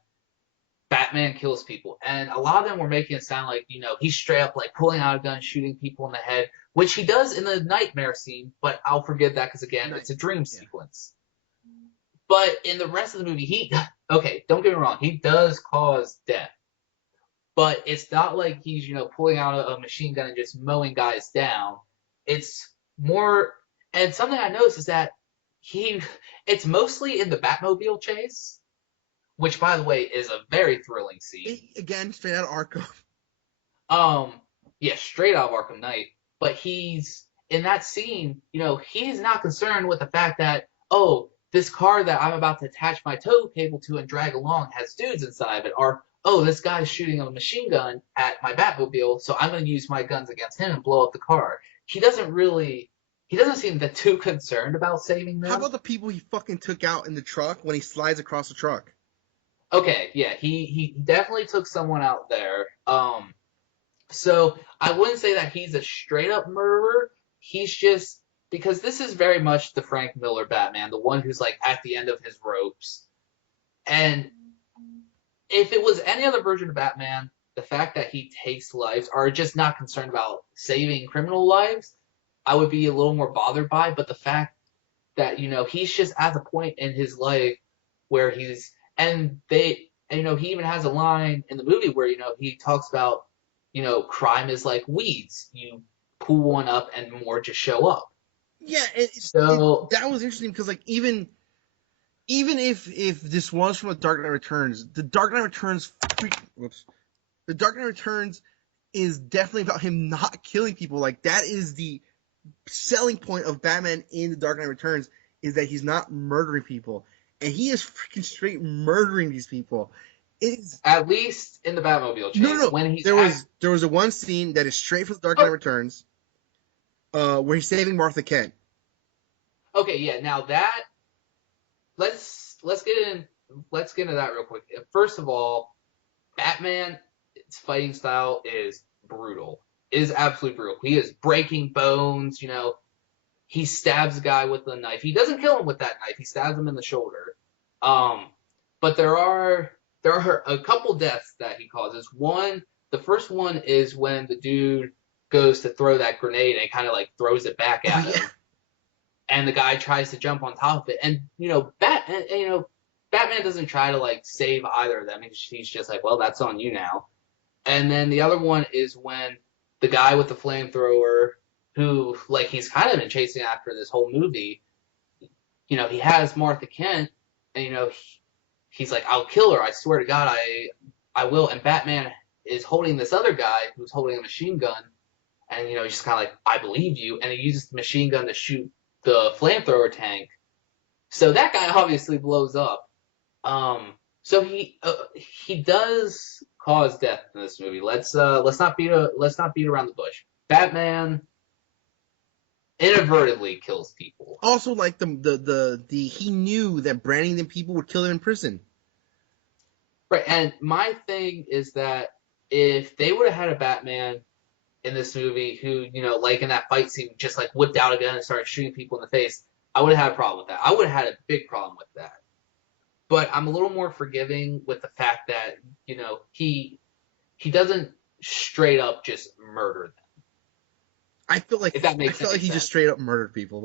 Batman kills people, and a lot of them were making it sound like he's straight up like pulling out a gun, shooting people in the head, which he does in the nightmare scene. But I'll forgive that because again, it's a dream Yeah. sequence. But in the rest of the movie, he okay, don't get me wrong, he does cause death. But it's not like he's pulling out a machine gun and just mowing guys down. It's more, and something I noticed is that he it's mostly in the Batmobile chase, which by the way is a very thrilling scene. Again, straight out of Arkham. Um, yeah, straight out of Arkham Knight. But he's in that scene, he's not concerned with the fact that, oh, this car that I'm about to attach my tow cable to and drag along has dudes inside of it, or oh, this guy's shooting a machine gun at my Batmobile, so I'm going to use my guns against him and blow up the car. He doesn't seem that too concerned about saving them. How about the people he fucking took out in the truck when he slides across the truck? Okay, yeah, he definitely took someone out there. So I wouldn't say that he's a straight up murderer. He's just because this is very much the Frank Miller Batman, the one who's like at the end of his ropes. And if it was any other version of Batman, the fact that he takes lives or just not concerned about saving criminal lives, I would be a little more bothered by. But the fact that he's just at the point in his life where he's and they he even has a line in the movie where he talks about crime is like weeds. You pull one up and more just show up. Yeah, So that was interesting because like even if this was from the Dark Knight Returns, the Dark Knight Returns the Dark Knight Returns is definitely about him not killing people. Like that is the selling point of Batman in the Dark Knight Returns is that he's not murdering people, and he is freaking straight murdering these people. It's at least in the Batmobile chase, no. when he's there was a one scene that is straight from the Dark Knight Returns, where he's saving Martha Kent. Okay, yeah. Now that let's get into that real quick. First of all, Batman's fighting style is brutal. It is absolutely brutal. He is breaking bones. He stabs a guy with a knife. He doesn't kill him with that knife. He stabs him in the shoulder. But there are a couple deaths that he causes. The first one is when the dude goes to throw that grenade and kind of like throws it back at him, and the guy tries to jump on top of it. And Batman doesn't try to like save either of them. He's just like, well, that's on you now. And then the other one is when the guy with the flamethrower, who like he's kind of been chasing after this whole movie. He has Martha Kent, and he's like, I'll kill her. I swear to God, I will. And Batman is holding this other guy who's holding a machine gun, and he's just kind of like, I believe you, and he uses the machine gun to shoot the flamethrower tank. So that guy obviously blows up. So he does cause death in this movie. Let's not beat around the bush. Batman inadvertently kills people. Also, like the he knew that branding them people would kill them in prison. Right, and my thing is that if they would have had a Batman in this movie who, like in that fight scene, just like whipped out a gun and started shooting people in the face, I would have had a problem with that. I would have had a big problem with that. But I'm a little more forgiving with the fact that, he doesn't straight up just murder them. I feel like If that makes I felt like he sense. just straight up murdered people.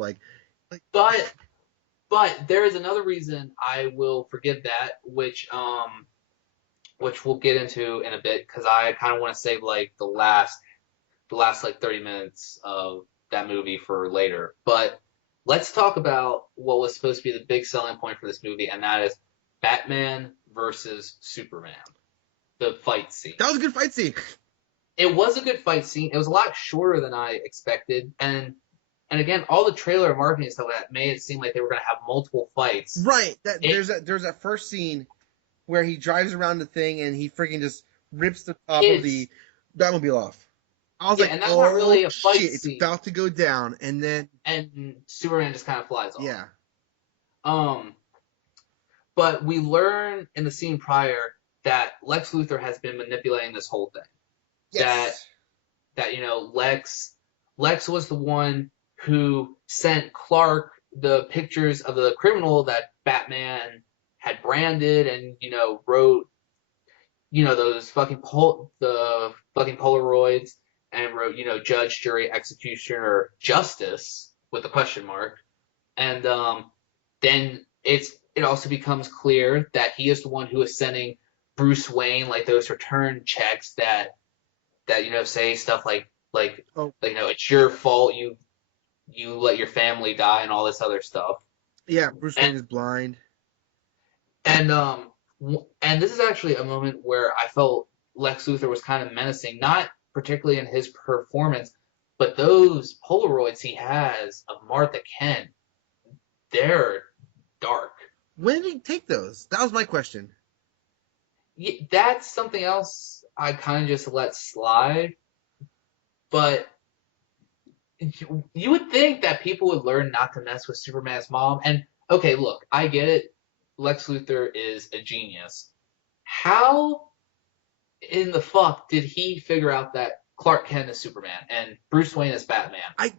But there is another reason I will forgive that, which we'll get into in a bit, because I kind of want to save like the last like 30 minutes of that movie for later. But let's talk about what was supposed to be the big selling point for this movie, and that is Batman versus Superman. The fight scene. That was a good fight scene. It was a good fight scene. It was a lot shorter than I expected, and again, all the trailer and marketing stuff that made it seem like they were going to have multiple fights. Right. There's that first scene where he drives around the thing and he freaking just rips the top of the Batmobile off. I was like, and that's not really a fight shit, scene. it's about to go down, and then Superman just kind of flies off. Yeah. But we learn in the scene prior that Lex Luthor has been manipulating this whole thing. Yes. That Lex was the one who sent Clark the pictures of the criminal that Batman had branded and wrote those fucking Polaroids, and wrote judge, jury, executioner, justice with a question mark. And then it also becomes clear that he is the one who is sending Bruce Wayne like those return checks that say stuff like it's your fault, you let your family die and all this other stuff. Yeah, Bruce Wayne is blind. And this is actually a moment where I felt Lex Luthor was kind of menacing, not particularly in his performance, but those Polaroids he has of Martha Kent, they're dark. When did he take those? That was my question. Yeah, that's something else I kind of just let slide. But you would think that people would learn not to mess with Superman's mom. And okay, look, I get it. Lex Luthor is a genius. How in the fuck did he figure out that Clark Kent is Superman and Bruce Wayne is Batman? I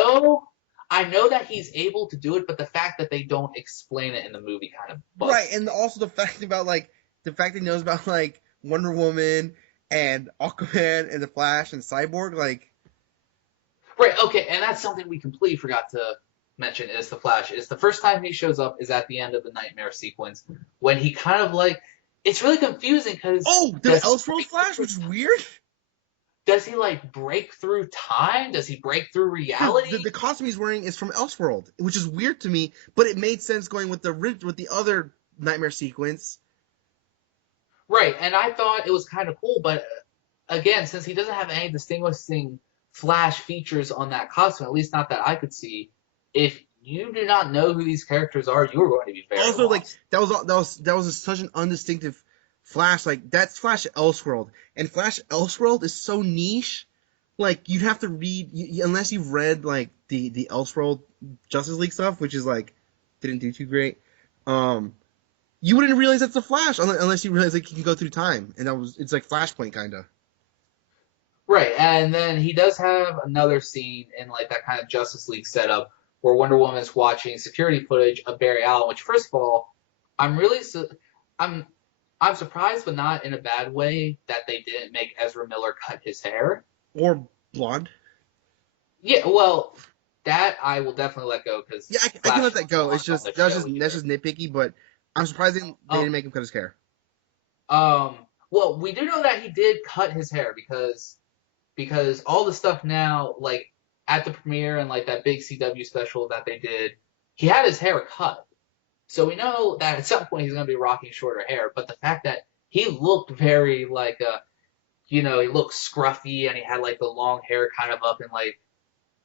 know that he's able to do it, but the fact that they don't explain it in the movie kind of bugs. Right, and also the fact that he knows about like Wonder Woman and Aquaman and the Flash and Cyborg, like. Right, okay, and that's something we completely forgot to mention is the Flash. Is the first time he shows up is at the end of the nightmare sequence when he kind of like, it's really confusing because the Elseworld Flash, which is weird. Does he like break through time? Does he break through reality? The costume he's wearing is from Elseworld, which is weird to me, but it made sense going with the other nightmare sequence. Right, and I thought it was kind of cool, but again, since he doesn't have any distinguishing Flash features on that costume, at least not that I could see, if you do not know who these characters are, you are going to be very also lost. Like that was such an undistinctive Flash. Like that's Flash Elseworld, and Flash Elseworld is so niche. Like you'd have to read unless you've read like the Elseworld Justice League stuff, which is like didn't do too great. You wouldn't realize that's the Flash unless you realize like you can go through time, and it's like Flashpoint kind of. Right, and then he does have another scene in like that kind of Justice League setup where Wonder Woman is watching security footage of Barry Allen. Which, first of all, I'm surprised, but not in a bad way, that they didn't make Ezra Miller cut his hair or blonde. Yeah, well, that I will definitely let go because I can let that go. It's just that's just nitpicky, but I'm surprised they didn't make him cut his hair. Well, we do know that he did cut his hair because because all the stuff now, like at the premiere and like that big CW special that they did, he had his hair cut. So we know that at some point he's going to be rocking shorter hair. But the fact that he looked very like he looked scruffy and he had like the long hair kind of up in like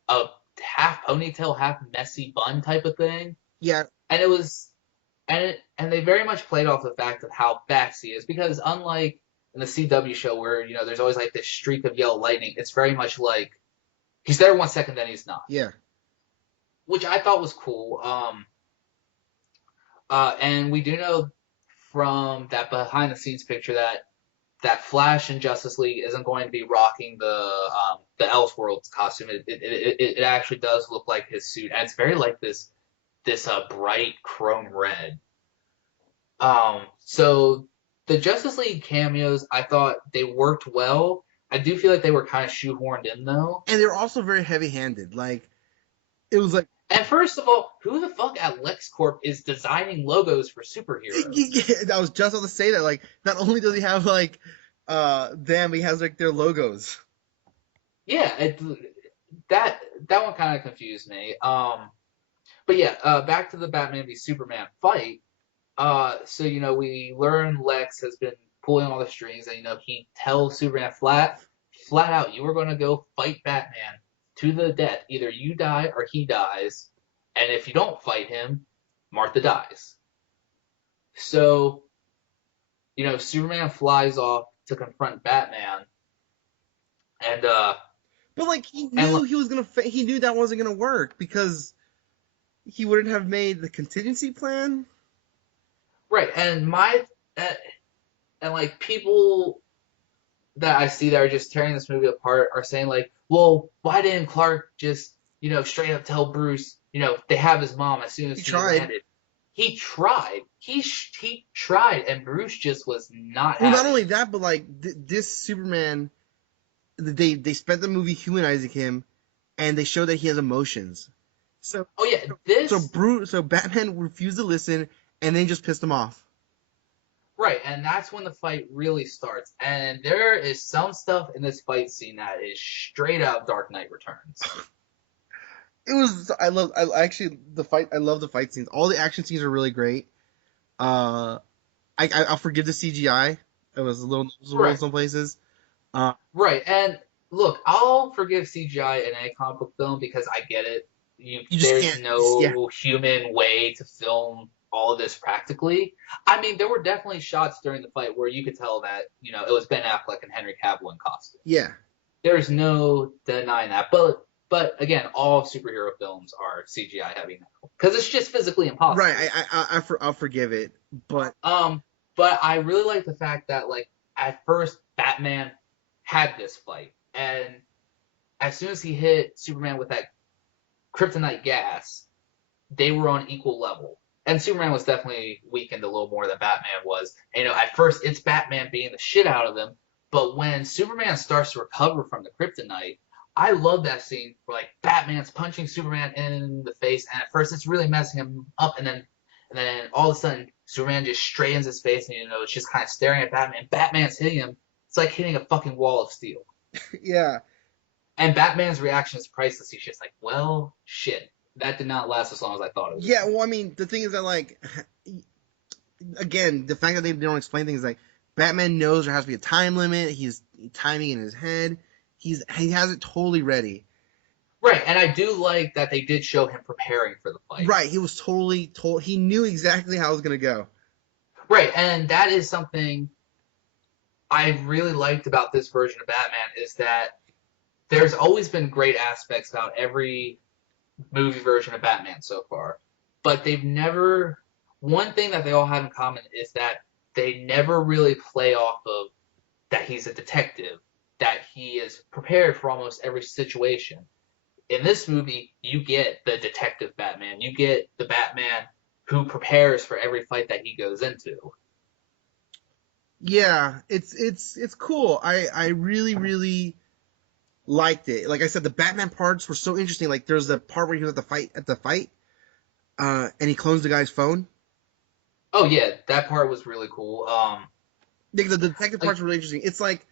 a half ponytail, half messy bun type of thing. Yeah, And it was and they very much played off the fact of how fast he is because unlike in the CW show where there's always like this streak of yellow lightning, it's very much like he's there 1 second then he's not, yeah. which I thought was cool. And we do know from that behind the scenes picture that Flash in Justice League isn't going to be rocking the Elseworlds costume. It actually does look like his suit, and it's very like this bright chrome red. So the Justice League cameos, I thought they worked well. I do feel like they were kind of shoehorned in though. And they're also very heavy-handed. Like it was like, And first of all, who the fuck at LexCorp is designing logos for superheroes? I was just about to say that. Like, not only does he have like them, he has like their logos. Yeah, that one kind of confused me. But yeah, back to the Batman v Superman fight. So we learn Lex has been pulling all the strings, and he tells Superman flat out, you are going to go fight Batman to the death. Either you die or he dies, and if you don't fight him, Martha dies. So Superman flies off to confront Batman, and But like he knew he knew that wasn't gonna work because he wouldn't have made the contingency plan. right, and like people that I see that are just tearing this movie apart are saying like, well, why didn't Clark just straight up tell Bruce they have his mom as soon as he landed? He tried. He tried, and Bruce just was not. Well, not only that, but like this Superman, they spent the movie humanizing him, and they show that he has emotions. So so Batman refused to listen, and then just pissed him off. Right, and that's when the fight really starts. And there is some stuff in this fight scene that is straight out Dark Knight Returns. It was I actually the fight I love the fight scenes. All the action scenes are really great. I'll forgive the CGI. It was a little in some places. Right, and look, I'll forgive CGI in any comic book film because I get it. There's no human way to film all of this practically. I mean, there were definitely shots during the fight where you could tell that it was Ben Affleck and Henry Cavill in costume. Yeah, there's no denying that, but again, all superhero films are CGI heavy now because it's just physically impossible. Right, I'll forgive it, but I really like the fact that like at first Batman had this fight, and as soon as he hit Superman with that kryptonite gas, they were on equal level. And Superman was definitely weakened a little more than Batman was. And, at first it's Batman beating the shit out of him, but when Superman starts to recover from the kryptonite, I love that scene where like Batman's punching Superman in the face, and at first it's really messing him up, and then all of a sudden Superman just straightens his face, and it's just kind of staring at Batman. Batman's hitting him. It's like hitting a fucking wall of steel. Yeah. And Batman's reaction is priceless. He's just like, well, shit. That did not last as long as I thought it would. Yeah, well, I mean, the thing is that, like, again, the fact that they don't explain things, like, Batman knows there has to be a time limit. He's timing in his head. He has it totally ready. Right, and I do like that they did show him preparing for the fight. Right, he was totally he knew exactly how it was going to go. Right, and that is something I really liked about this version of Batman is that there's always been great aspects about every movie version of Batman so far, but they've never. One thing that they all have in common is that they never really play off of that he's a detective, that he is prepared for almost every situation. In this movie, you get the detective Batman. You get the Batman who prepares for every fight that he goes into. Yeah, it's cool. I really, really liked it. Like I said, the Batman parts were so interesting. Like there's the part where he was at the fight, and he clones the guy's phone. Oh yeah, that part was really cool. The detective part's really interesting. It's like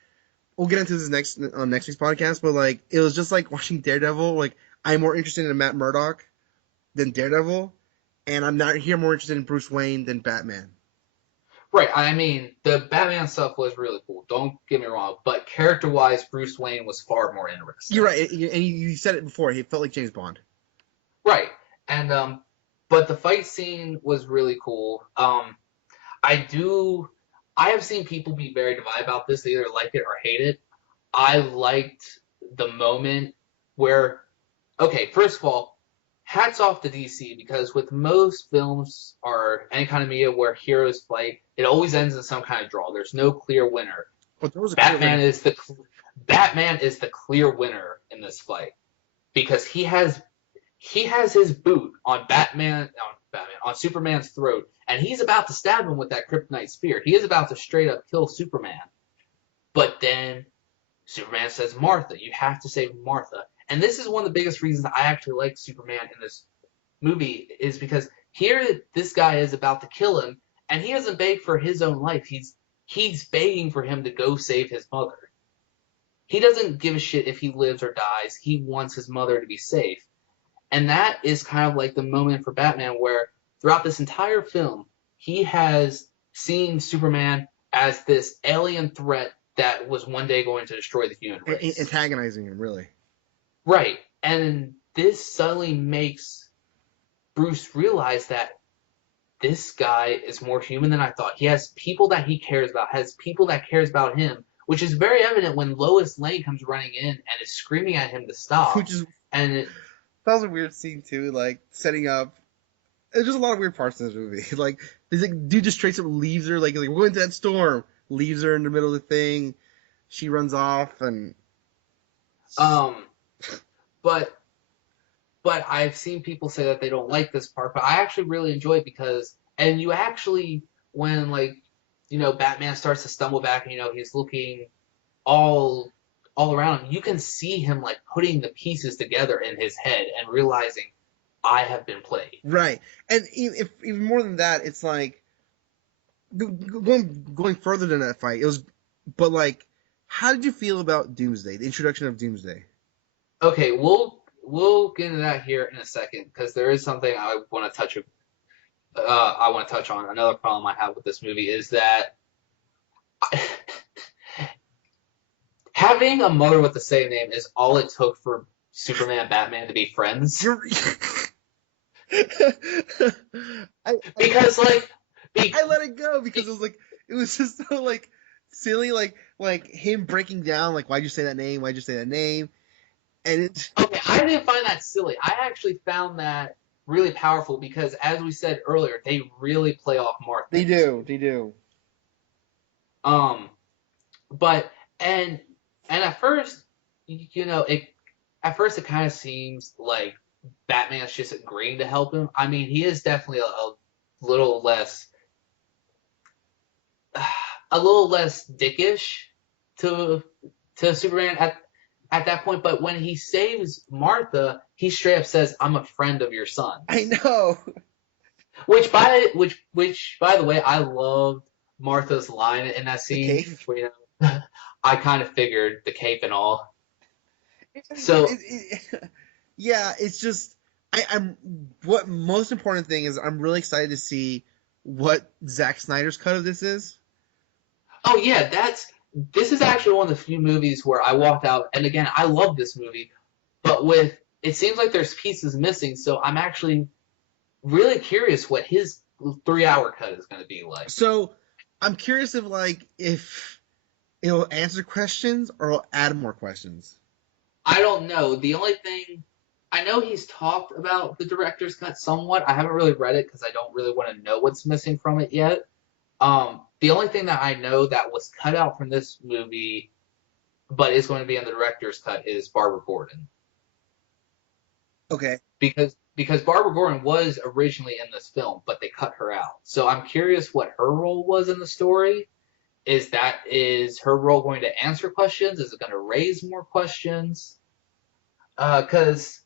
we'll get into this next week's podcast, but like it was just like watching Daredevil. Like I'm more interested in Matt Murdock than Daredevil, and I'm not here more interested in Bruce Wayne than Batman. Right, I mean, the Batman stuff was really cool. Don't get me wrong, but character-wise, Bruce Wayne was far more You're interesting. right, and you said it before. He felt like James Bond. Right, and but the fight scene was really cool. I do. I have seen people be very divided about this. They either like it or hate it. I liked the moment where, okay, first of all, hats off to DC because with most films or any kind of media where heroes fight, it always ends in some kind of draw. There's no clear winner. But there was a clear Batman winner. is the Batman is the clear winner in this fight because he has his boot on Superman's throat, and he's about to stab him with that kryptonite spear. He is about to straight up kill Superman. But then Superman says, Martha, you have to save Martha. And this is one of the biggest reasons I actually like Superman in this movie, is because here this guy is about to kill him, and he doesn't beg for his own life. He's begging for him to go save his mother. He doesn't give a shit if he lives or dies. He wants his mother to be safe. And that is kind of like the moment for Batman where throughout this entire film, he has seen Superman as this alien threat that was one day going to destroy the human race. Antagonizing him, really. Right. And this suddenly makes Bruce realize that this guy is more human than I thought. He has people that he cares about, has people that cares about him, which is very evident when Lois Lane comes running in and is screaming at him to stop. Which is And that was a weird scene too, like setting up. There's just a lot of weird parts in this movie. Like this like, dude just straight up leaves her, like we're going to that storm, leaves her in the middle of the thing. She runs off, and but I've seen people say that they don't like this part, but I actually really enjoy it because, and you actually, when like, Batman starts to stumble back and, he's looking all around him, you can see him like putting the pieces together in his head and realizing I have been played. right. And if even more than that, it's like going further than that fight. It was, but like, how did you feel about Doomsday? The introduction of Doomsday. Okay, we'll get into that here in a second because there is something I want to touch. I want to touch on. Another problem I have with this movie is that having a mother with the same name is all it took for Superman and Batman to be friends. Because like I let it go because it was just so like silly, like him breaking down, like why'd you say that name? Why'd you say that name? And it's okay, I didn't find that silly. I actually found that really powerful because, as we said earlier, they really play off Martha. They do. But and at first, it kind of seems like Batman's just agreeing to help him. I mean, he is definitely a little less dickish to Superman at that point, but when he saves Martha, he straight up says, "I'm a friend of your son." I know. Which by the way, I loved Martha's line in that scene. Where, I kind of figured the cape and all. So yeah, it's just I'm what most important thing is I'm really excited to see what Zack Snyder's cut of this is. Oh yeah, this is actually one of the few movies where I walked out, and again, I love this movie, but it seems like there's pieces missing, so I'm actually really curious what his 3-hour cut is going to be like. So I'm curious if it'll answer questions or it'll add more questions. I don't know. The only thing I know, he's talked about the director's cut somewhat. I haven't really read it because I don't really want to know what's missing from it yet. The only thing that I know that was cut out from this movie, but is going to be in the director's cut, is Barbara Gordon. Okay. Because Barbara Gordon was originally in this film, but they cut her out. So I'm curious what her role was in the story. Is her role going to answer questions? Is it going to raise more questions? Because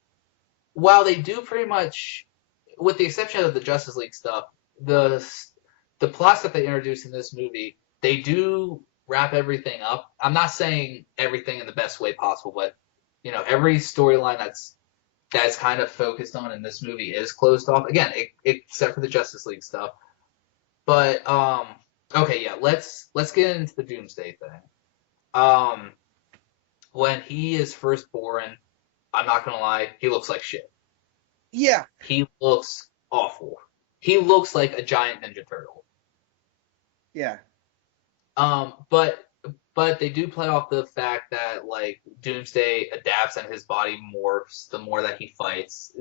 while they do pretty much, with the exception of the Justice League stuff, the plots that they introduce in this movie, they do wrap everything up. I'm not saying everything in the best way possible, but every storyline that's kind of focused on in this movie is closed off. Again, except for the Justice League stuff. But okay, yeah, let's get into the Doomsday thing. Um, when he is first born, I'm not gonna lie, he looks like shit. Yeah, He looks awful. He looks like a giant Ninja Turtle. yeah. But they do play off the fact that like Doomsday adapts and his body morphs the more that he fights.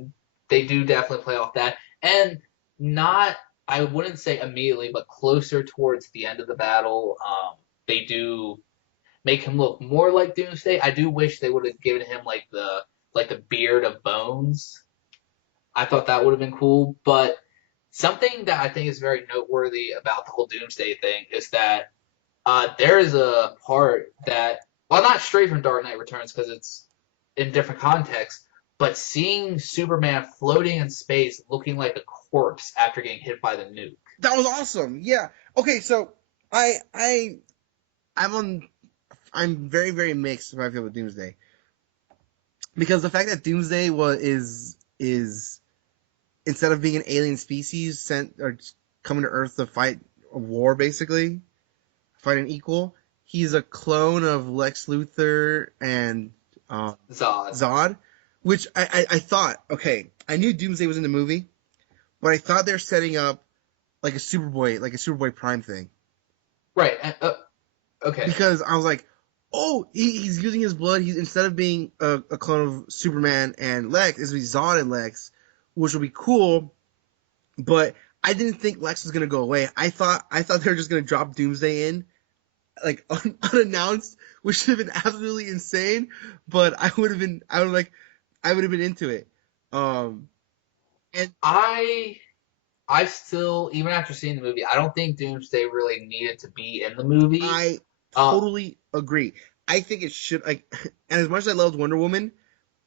They do definitely play off that, and not I wouldn't say immediately, but closer towards the end of the battle, they do make him look more like Doomsday. I do wish they would have given him like the beard of bones. I thought that would have been cool, but something that I think is very noteworthy about the whole Doomsday thing is that there is a part that, well, not straight from Dark Knight Returns because it's in different context, but seeing Superman floating in space looking like a corpse after getting hit by the nuke. That was awesome. Yeah. Okay, so I'm on. I'm very very mixed about I feel with Doomsday because the fact that Doomsday is instead of being an alien species sent or coming to Earth to fight a war, basically fight an equal, he's a clone of Lex Luthor and Zod. Zod, which I thought, okay, I knew Doomsday was in the movie, but I thought they're setting up like a Superboy Prime thing. Right. Okay. Because I was like, oh, he's using his blood. He's instead of being a clone of Superman and Lex, it's be Zod and Lex, which will be cool. But I didn't think Lex was gonna go away. I thought they were just gonna drop Doomsday in, like unannounced, which should have been absolutely insane. But I would have been into it. And I still, even after seeing the movie, I don't think Doomsday really needed to be in the movie. I Uh, totally agree. I think it should like, and as much as I loved Wonder Woman,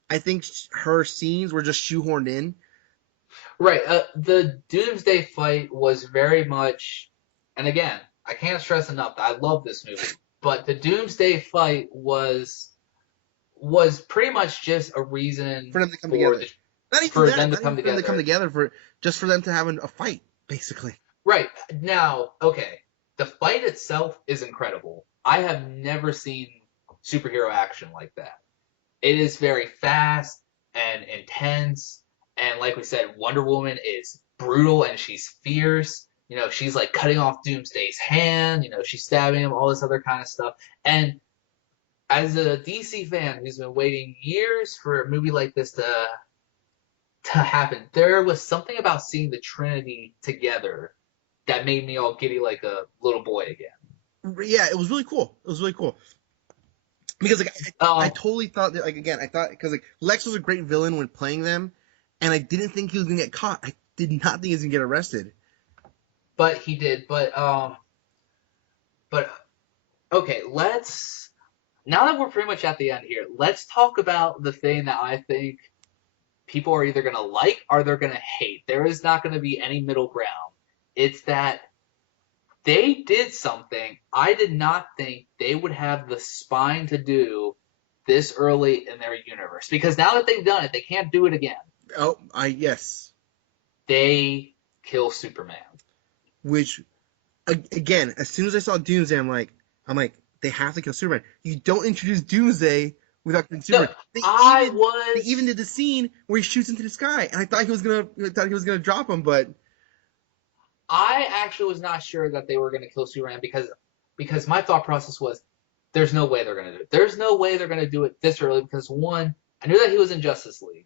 I think her scenes were just shoehorned in. right. The Doomsday fight was very much, and again, I can't stress enough that I love this movie, but the Doomsday fight was pretty much just a reason For them to come for together. Not even for that. them to Not even come for them to come together. together. For them to have a fight, basically. Right. Now, okay, the fight itself is incredible. I have never seen superhero action like that. It is very fast and intense, and like we said, Wonder Woman is brutal and she's fierce. She's like cutting off Doomsday's hand. She's stabbing him, all this other kind of stuff. And as a DC fan who's been waiting years for a movie like this to happen, there was something about seeing the Trinity together that made me all giddy like a little boy again. Yeah, it was really cool. It was really cool because like I Um, totally thought that like again I thought because like Lex was a great villain when playing them, and I didn't think he was gonna get caught. I did not think he was gonna get arrested. but he did. But okay, now that we're pretty much at the end here, let's talk about the thing that I think people are either gonna like or they're gonna hate. There is not gonna be any middle ground. It's that they did something I did not think they would have the spine to do this early in their universe. Because now that they've done it, they can't do it again. Oh, yes. They kill Superman. Which again, as soon as I saw Doomsday, I'm like, they have to kill Superman. You don't introduce Doomsday without killing Superman. No, They even did the scene where he shoots into the sky, and I thought he was gonna drop him, but I actually was not sure that they were going to kill Superman because my thought process was there's no way they're going to do it. There's no way they're going to do it this early because one, I knew that he was in Justice League,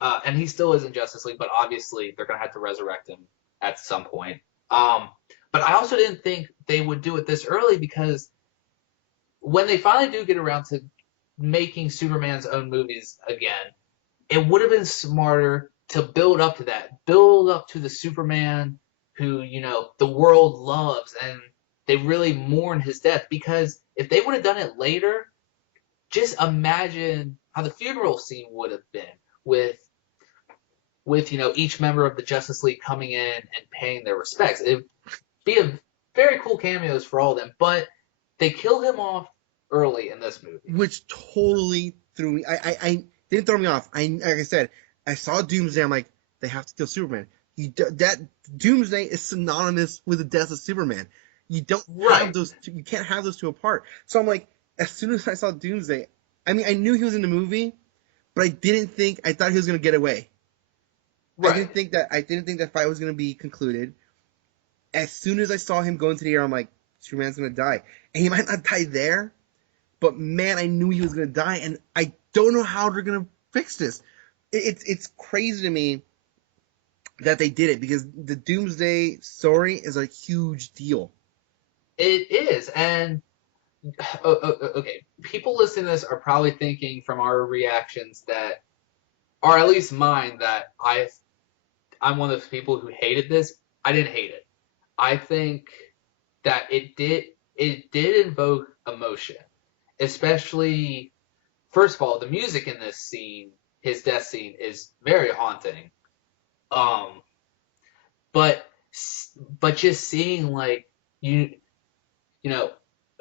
and he still is in Justice League, but obviously they're going to have to resurrect him at some point. But I also didn't think they would do it this early because when they finally do get around to making Superman's own movies again, it would have been smarter to build up to that, build up to the Superman who the world loves and they really mourn his death, because if they would have done it later, just imagine how the funeral scene would have been with each member of the Justice League coming in and paying their respects. It'd be a very cool cameos for all of them, but they kill him off early in this movie. which totally threw me. I didn't throw me off. Like I said, I saw Doomsday. I'm like, they have to kill Superman. That Doomsday is synonymous with the death of Superman. You don't have Right. those. Two, you can't have those two apart. So I'm like, as soon as I saw Doomsday, I mean, I knew he was in the movie, but I didn't think. I thought he was gonna get away. I Right. didn't think that. I didn't think that fight was gonna be concluded. As soon as I saw him go into the air, I'm like, Superman's gonna die, and he might not die there, but man, I knew he was gonna die, and I don't know how they're gonna fix this. It's crazy to me that they did it because the Doomsday story is a huge deal. It is. And okay, people listening to this are probably thinking from our reactions that, or at least mine, that I'm one of those people who hated this. I didn't hate it. I think that it did invoke emotion, especially first of all, the music in this scene, his death scene, is very haunting. Um, but but just seeing like you you know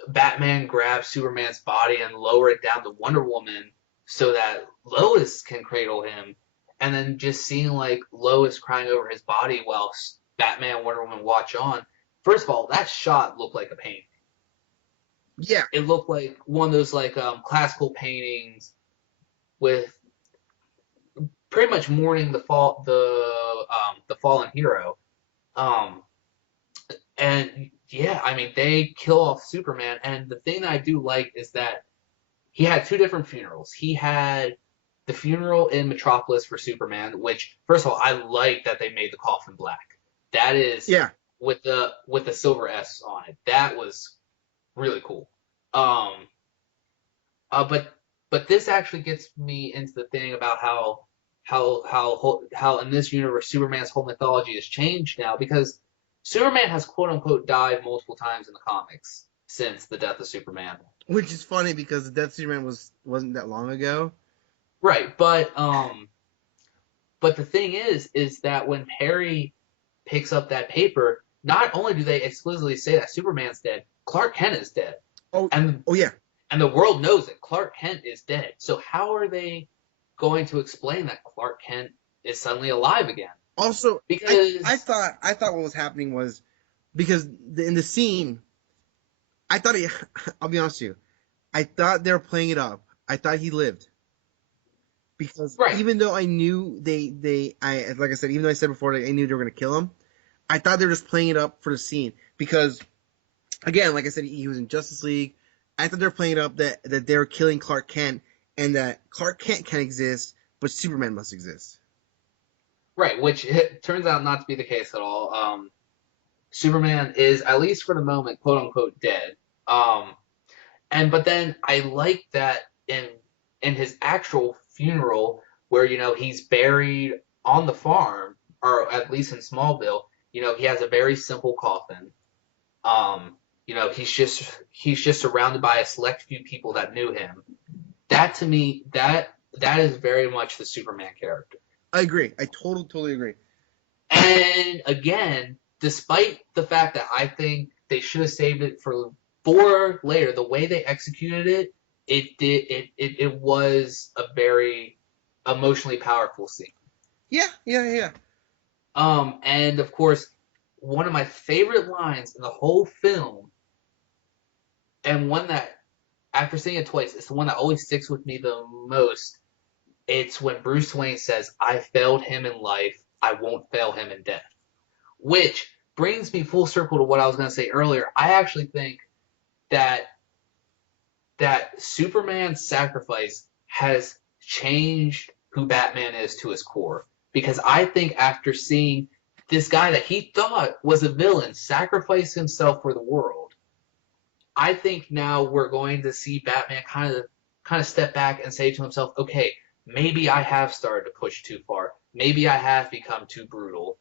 Batman grabs Superman's body and lower it down to Wonder Woman so that Lois can cradle him, and then just seeing like Lois crying over his body while Batman and Wonder Woman watch on. First of all, that shot looked like a painting. Yeah, It looked like one of those like classical paintings with pretty much mourning the fallen hero. Um, and yeah, I mean they kill off Superman, and the thing that I do like is that he had two different funerals. He had the funeral in Metropolis for Superman, which first of all I like that they made the coffin black. That is yeah, with the silver S on it. That was really cool. Um, but this actually gets me into the thing about how in this universe Superman's whole mythology has changed now because Superman has quote unquote died multiple times in the comics since the death of Superman. which is funny because the Death of Superman wasn't that long ago. Right, but the thing is that when Perry picks up that paper, not only do they explicitly say that Superman's dead, Clark Kent is dead, Oh, and oh yeah. and the world knows it. Clark Kent is dead. So how are they going to explain that Clark Kent is suddenly alive again? Also, Because I thought what was happening was because in the scene, I thought he. I'll be honest with you. I thought they were playing it up. I thought he lived because right, even though I knew I like I said, even though I said before that I knew they were gonna kill him, I thought they were just playing it up for the scene because again, like I said, he was in Justice League. I thought they were playing it up that they were killing Clark Kent and that Clark Kent can exist, but Superman must exist. right, which turns out not to be the case at all. Superman is at least for the moment, quote unquote, dead. Um, and but then I like that in his actual funeral, where he's buried on the farm, or at least in Smallville. He has a very simple coffin. Um, he's just surrounded by a select few people that knew him. That to me, that is very much the Superman character. I agree. I totally agree. And again, despite the fact that I think they should have saved it for later, the way they executed it, it was a very emotionally powerful scene. Yeah. And of course, one of my favorite lines in the whole film, and one that after seeing it twice, it's the one that always sticks with me the most. It's when Bruce Wayne says, "I failed him in life. I won't fail him in death." Which brings me full circle to what I was going to say earlier. I actually think that Superman's sacrifice has changed who Batman is to his core. Because I think after seeing this guy that he thought was a villain sacrifice himself for the world, I think now we're going to see Batman kind of step back and say to himself, okay, maybe I have started to push too far. Maybe I have become too brutal.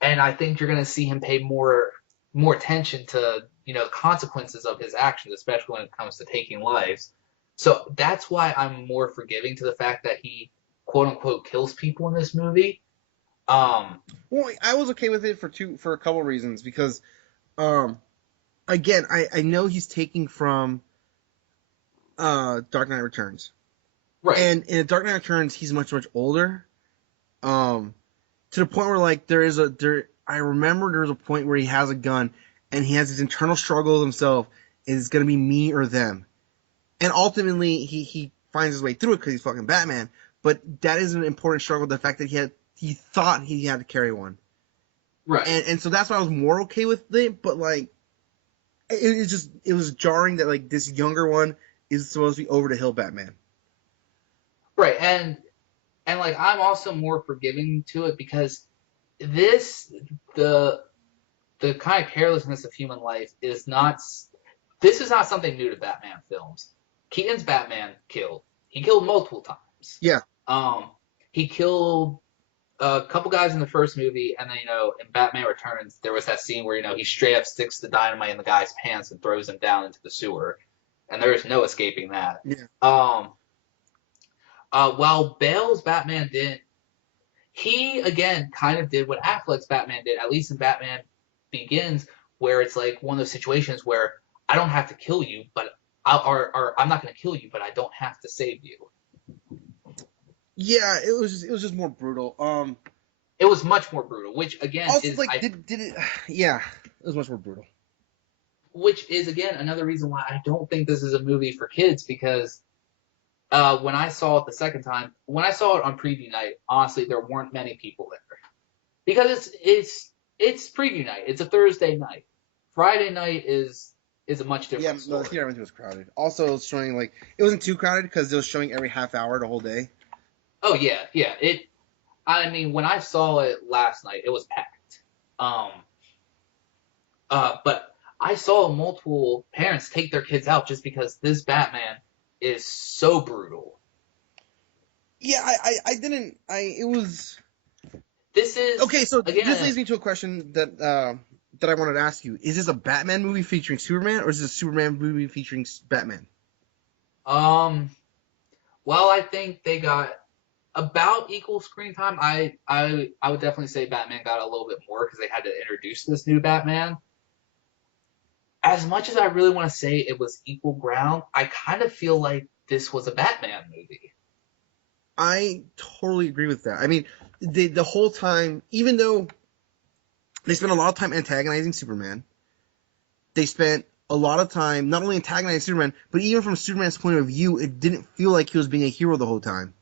And I think you're going to see him pay more attention to consequences of his actions, especially when it comes to taking lives. So that's why I'm more forgiving to the fact that he quote unquote kills people in this movie. Um, Well, I was okay with it for a couple reasons because um again, I know he's taking from Dark Knight Returns, Right. and in Dark Knight Returns he's much older, um, to the point where like there. I remember there was a point where he has a gun, and he has his internal struggle with himself: is it gonna be me or them? And ultimately he finds his way through it because he's fucking Batman. But that is an important struggle. The fact that he thought he had to carry one, Right. and so that's why I was more okay with it. But like it was jarring that like this younger one is supposed to be over the hill Batman. Right. And like I'm also more forgiving to it because this the the kind of carelessness of human life is not. This is not something new to Batman films. Keaton's Batman killed. He killed multiple times. Yeah, Um, he killed a couple guys in the first movie, and then in Batman Returns there was that scene where he straight up sticks the dynamite in the guy's pants and throws him down into the sewer, and there is no escaping that. yeah, While Bale's Batman didn't, he again kind of did what Affleck's Batman did, at least in Batman Begins, where it's like one of those situations where I don't have to kill you, but or I'm not going to kill you, but I don't have to save you. yeah. It was just more brutal. It was much more brutal, which again Also, is like, did it? Yeah, it was much more brutal. which is again another reason why I don't think this is a movie for kids because when I saw it the second time, when I saw it on preview night, honestly there weren't many people there because it's preview night. It's a Thursday night. Friday night is a much Yeah, different no, the story. theater I went to was crowded. Also, it was showing like it wasn't too crowded because it was showing every half hour the whole day. Oh yeah, yeah. I mean, when I saw it last night, it was packed. Um, but I saw multiple parents take their kids out just because this Batman is so brutal. Yeah, I didn't. It was This is okay. So this again, leads me to a question that I wanted to ask you: is this a Batman movie featuring Superman, or is this a Superman movie featuring Batman? um, well, I think they got about equal screen time. I would definitely say Batman got a little bit more because they had to introduce this new Batman. As much as I really want to say it was equal ground, I kind of feel like this was a Batman movie. I totally agree with that. I mean, the whole time, even though they spent a lot of time antagonizing Superman, they spent a lot of time not only antagonizing Superman, but even from Superman's point of view, it didn't feel like he was being a hero the whole time.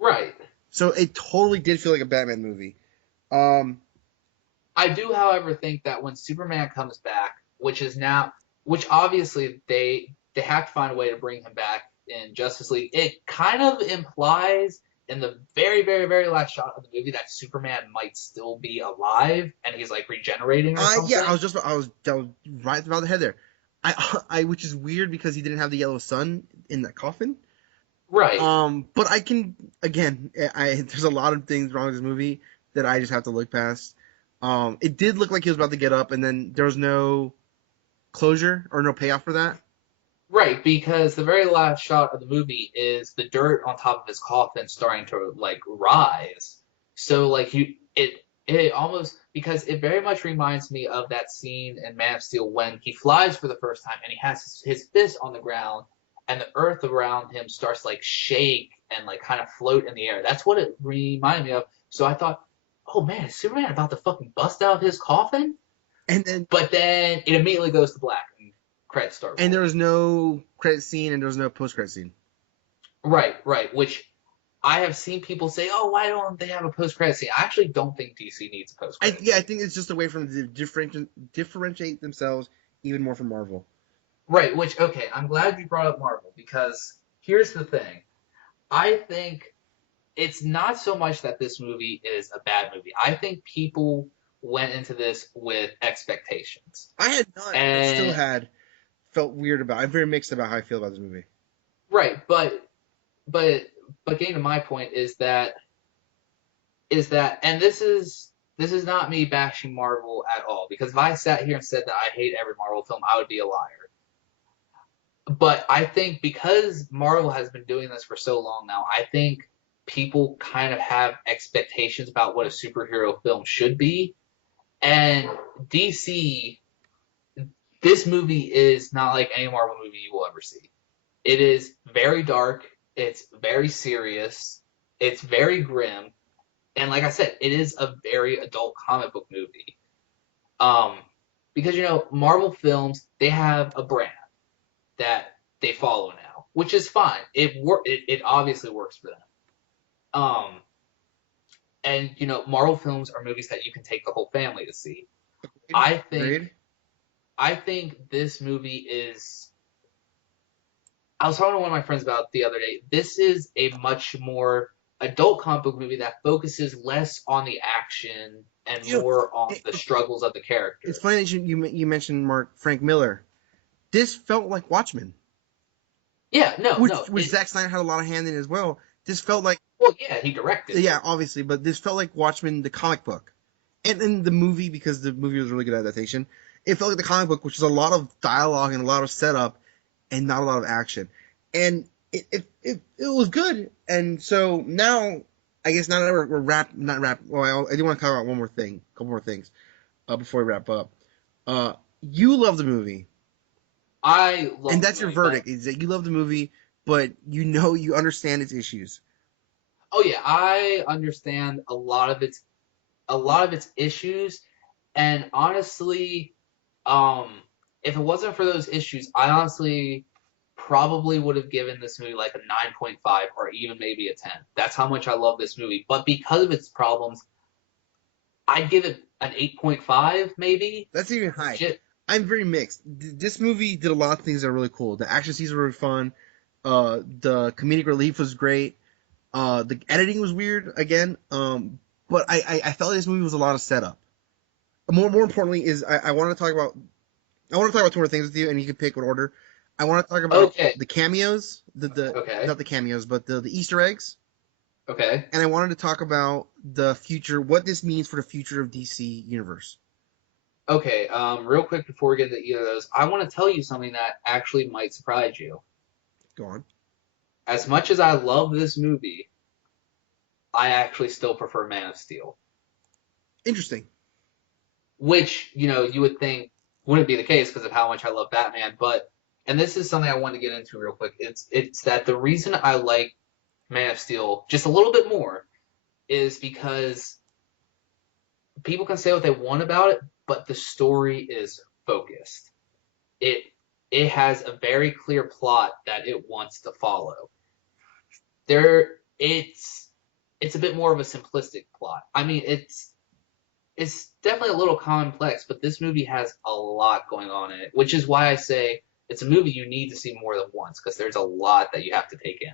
Right. So it totally did feel like a Batman movie. Um, I do, however, think that when Superman comes back, which obviously they have to find a way to bring him back in Justice League, it kind of implies in the very, very, very last shot of the movie that Superman might still be alive and he's like regenerating or yeah, something. that was right about the head there. Which is weird because he didn't have the yellow sun in that coffin. Right. But I can again, there's a lot of things wrong with this movie that I just have to look past. It did look like he was about to get up, and then there was no closure or no payoff for that. Right, because the very last shot of the movie is the dirt on top of his coffin starting to like rise. So like it almost because it very much reminds me of that scene in Man of Steel when he flies for the first time and he has his fist on the ground and the earth around him starts like shake and like kind of float in the air. That's what it reminded me of. So I thought, oh man, is Superman about to fucking bust out of his coffin? And then But then it immediately goes to black and credits start there rolling. was no credit scene and there was no post credit scene. Right, right. Which I have seen people say, "Oh, why don't they have a post-credit scene?" I actually don't think DC needs a post-credit I scene. think it's just a way for them to differentiate themselves even more from Marvel. Right. Which, okay, I'm glad you brought up Marvel because here's the thing. I think it's not so much that this movie is a bad movie. I think people went into this with expectations, I had not, but still and had felt weird about. I'm very mixed about how I feel about this movie. right, but but getting to my point is that and this is not me bashing Marvel at all because if I sat here and said that I hate every Marvel film, I would be a liar. But I think because Marvel has been doing this for so long now, I think people kind of have expectations about what a superhero film should be, and DC This movie is not like any Marvel movie you will ever see. It is very dark. It's very serious. It's very grim. And like I said, it is a very adult comic book movie. Um, because Marvel films, they have a brand that they follow now, which is fine. It obviously works for them. And Marvel films are movies that you can take the whole family to see. I think Agreed. I think this movie is. I was talking to one of my friends about it the other day. This is a much more adult comic book movie that focuses less on the action and You know, more on it, the struggles of the it's character. funny that you mentioned Frank Miller. This felt like Watchmen, Yeah, no, which no. Zack Snyder had a lot of hand in as well. This felt like, Well, yeah, he directed yeah, it. obviously, but this felt like Watchmen, the comic book, and then the movie, because the movie was a really good adaptation. It felt like the comic book, which is a lot of dialogue and a lot of setup, and not a lot of action, and it was good. And so now, I guess now that we're not wrap. Well, I do want to talk about one more thing, a couple more things, before we wrap up. Uh, you love the movie, I and love the that's your movie, but verdict. Is that you love the movie, but you understand its issues. oh yeah, I understand a lot of its issues, and honestly, um, if it wasn't for those issues, I honestly probably would have given this movie like a 9.5 or even maybe a 10. That's how much I love this movie. But because of its problems, I'd give it an 8.5 maybe. That's even high. Just, I'm very mixed. This movie did a lot of things that are really cool. The action scenes were really fun. The comedic relief was great. The editing was weird again. But I felt like this movie was a lot of setup. More importantly, is I want to talk about two more things with you, and you can pick what order. I want to talk about okay, the cameos, the okay, not the cameos, but the Easter eggs, okay. and I wanted to talk about the future, what this means for the future of DC universe. Okay, real quick before we get into either of those, I want to tell you something that actually might surprise you. Go on. As much as I love this movie, I actually still prefer Man of Steel. Interesting. Which, you would think wouldn't be the case because of how much I love Batman, but and this is something I want to get into real quick. It's that the reason I like Man of Steel just a little bit more is because people can say what they want about it, but the story is focused. It it has a very clear plot that it wants to follow. There it's a bit more of a simplistic plot. I mean, it's definitely a little complex, but this movie has a lot going on in it, which is why I say it's a movie you need to see more than once because there's a lot that you have to take in.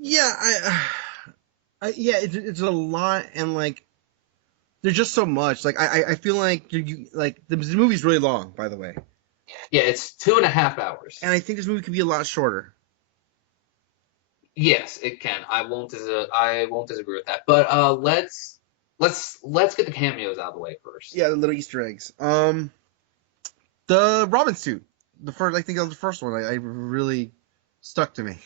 Yeah, yeah, it's a lot, and like there's just so much. Like I feel like you like the movie's really long, by the way, Yeah, it's 2.5 hours. and I think this movie could be a lot shorter. Yes, it can. I won't disagree with that. But let's get the cameos out of the way first. Yeah, the little Easter eggs. The Robin suit, the first, I think that was the first one. I really stuck to me.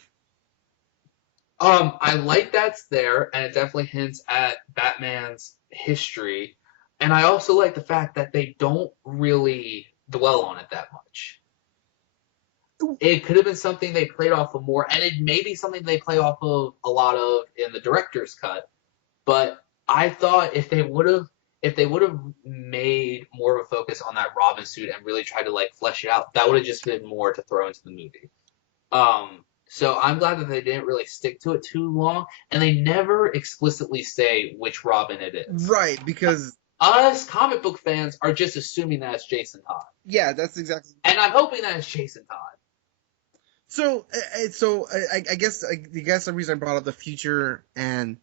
I like that's there, and it definitely hints at Batman's history. And I also like the fact that they don't really dwell on it that much. It could have been something they played off of more, and it may be something they play off of a lot of in the director's cut. But I thought if they would have made more of a focus on that Robin suit and really tried to like flesh it out, that would have just been more to throw into the movie. So I'm glad that they didn't really stick to it too long, and they never explicitly say which Robin it is. Right, because Us comic book fans are just assuming that it's Jason Todd, yeah, that's exactly. and I'm hoping that it's Jason Todd. So I guess the reason I brought up the future and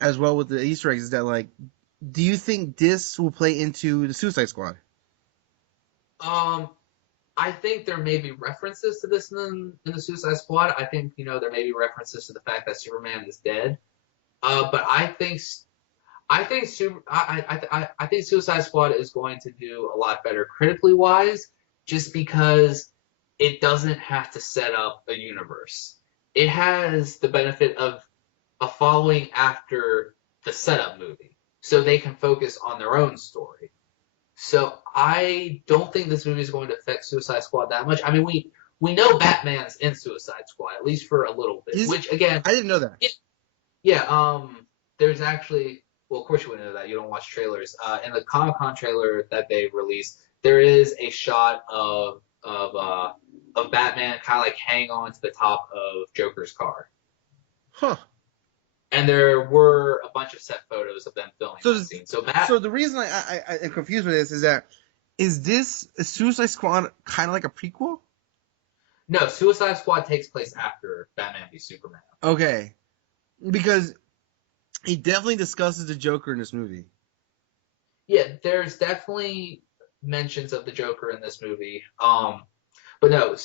as well with the Easter eggs is that like, do you think this will play into the Suicide Squad? Um, I think there may be references to this in the Suicide Squad. I think there may be references to the fact that Superman is dead. But I think Suicide Squad is going to do a lot better critically wise, just because it doesn't have to set up a universe. It has the benefit of a following after the setup movie, so they can focus on their own story. So I don't think this movie is going to affect Suicide Squad that much. I mean, we know Batman's in Suicide Squad at least for a little bit, Is which again, I didn't know that. yeah, yeah. There's actually, well, of course you wouldn't know that. You don't watch trailers. In the Comic-Con trailer that they released, there is a shot of Batman kind of like hanging on to the top of Joker's car, Huh. and there were a bunch of set photos of them filming So that does, scene. So so the reason I am confused with this is that is Suicide Squad kind of like a prequel? no, Suicide Squad takes place after Batman v Superman. Okay, because he definitely discusses the Joker in this movie. Yeah, there's definitely mentions of the Joker in this movie. But no,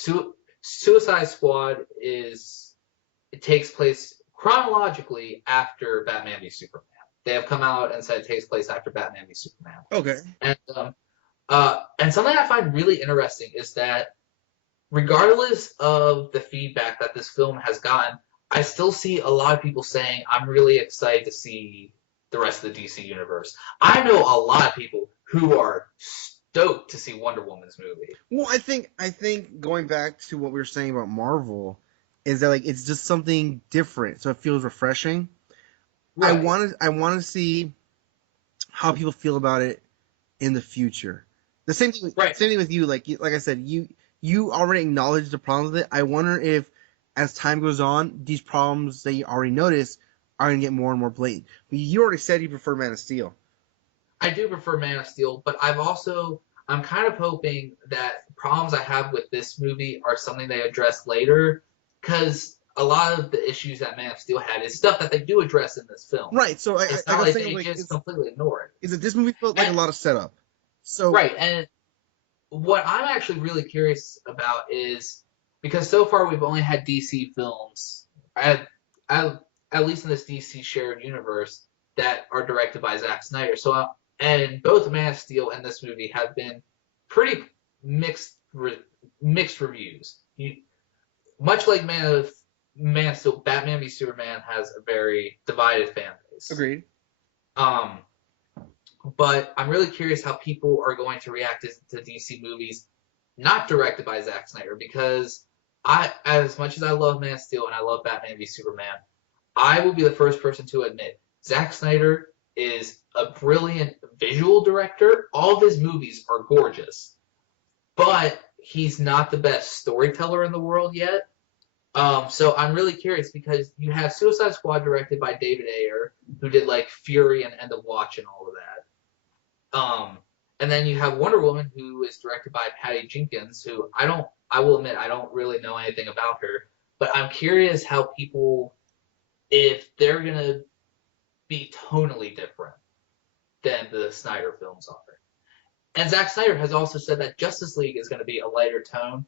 Suicide Squad it takes place chronologically after Batman v Superman. They have come out and said it takes place after Batman v Superman. Okay. And something I find really interesting is that regardless of the feedback that this film has gotten, I still see a lot of people saying, I'm really excited to see the rest of the DC universe. I know a lot of people who are stoked to see Wonder Woman's movie. Well, I think going back to what we were saying about Marvel is that like it's just something different, so it feels refreshing. Right. I want to see how people feel about it in the future. The same thing, Right. Same thing with you. Like I said, you already acknowledge the problems with it. I wonder if, as time goes on, these problems that you already noticed are going to get more and more blatant. But you already said you prefer Man of Steel. I do prefer Man of Steel, but I'm kind of hoping that problems I have with this movie are something they address later, because a lot of the issues that Man of Steel had is stuff that they do address in this film. Right. So It's I not was like saying they like just completely ignore it. is that this movie felt like a lot of setup. So Right, and what I'm actually really curious about is because so far we've only had DC films, at least in this DC shared universe, that are directed by Zack Snyder. So and both Man of Steel and this movie have been pretty mixed reviews. Much like Man of Steel, Batman v Superman has a very divided fan base. agreed. But I'm really curious how people are going to react to DC movies not directed by Zack Snyder, because as much as I love Man of Steel and I love Batman v Superman, I will be the first person to admit Zack Snyder is a brilliant visual director. All of his movies are gorgeous, but he's not the best storyteller in the world yet. So I'm really curious because you have Suicide Squad directed by David Ayer, who did like Fury and End of Watch and all of that. And then you have Wonder Woman, who is directed by Patty Jenkins, who I will admit, I don't really know anything about her, but I'm curious how people, if they're gonna be tonally different than the Snyder films are. And Zack Snyder has also said that Justice League is going to be a lighter tone,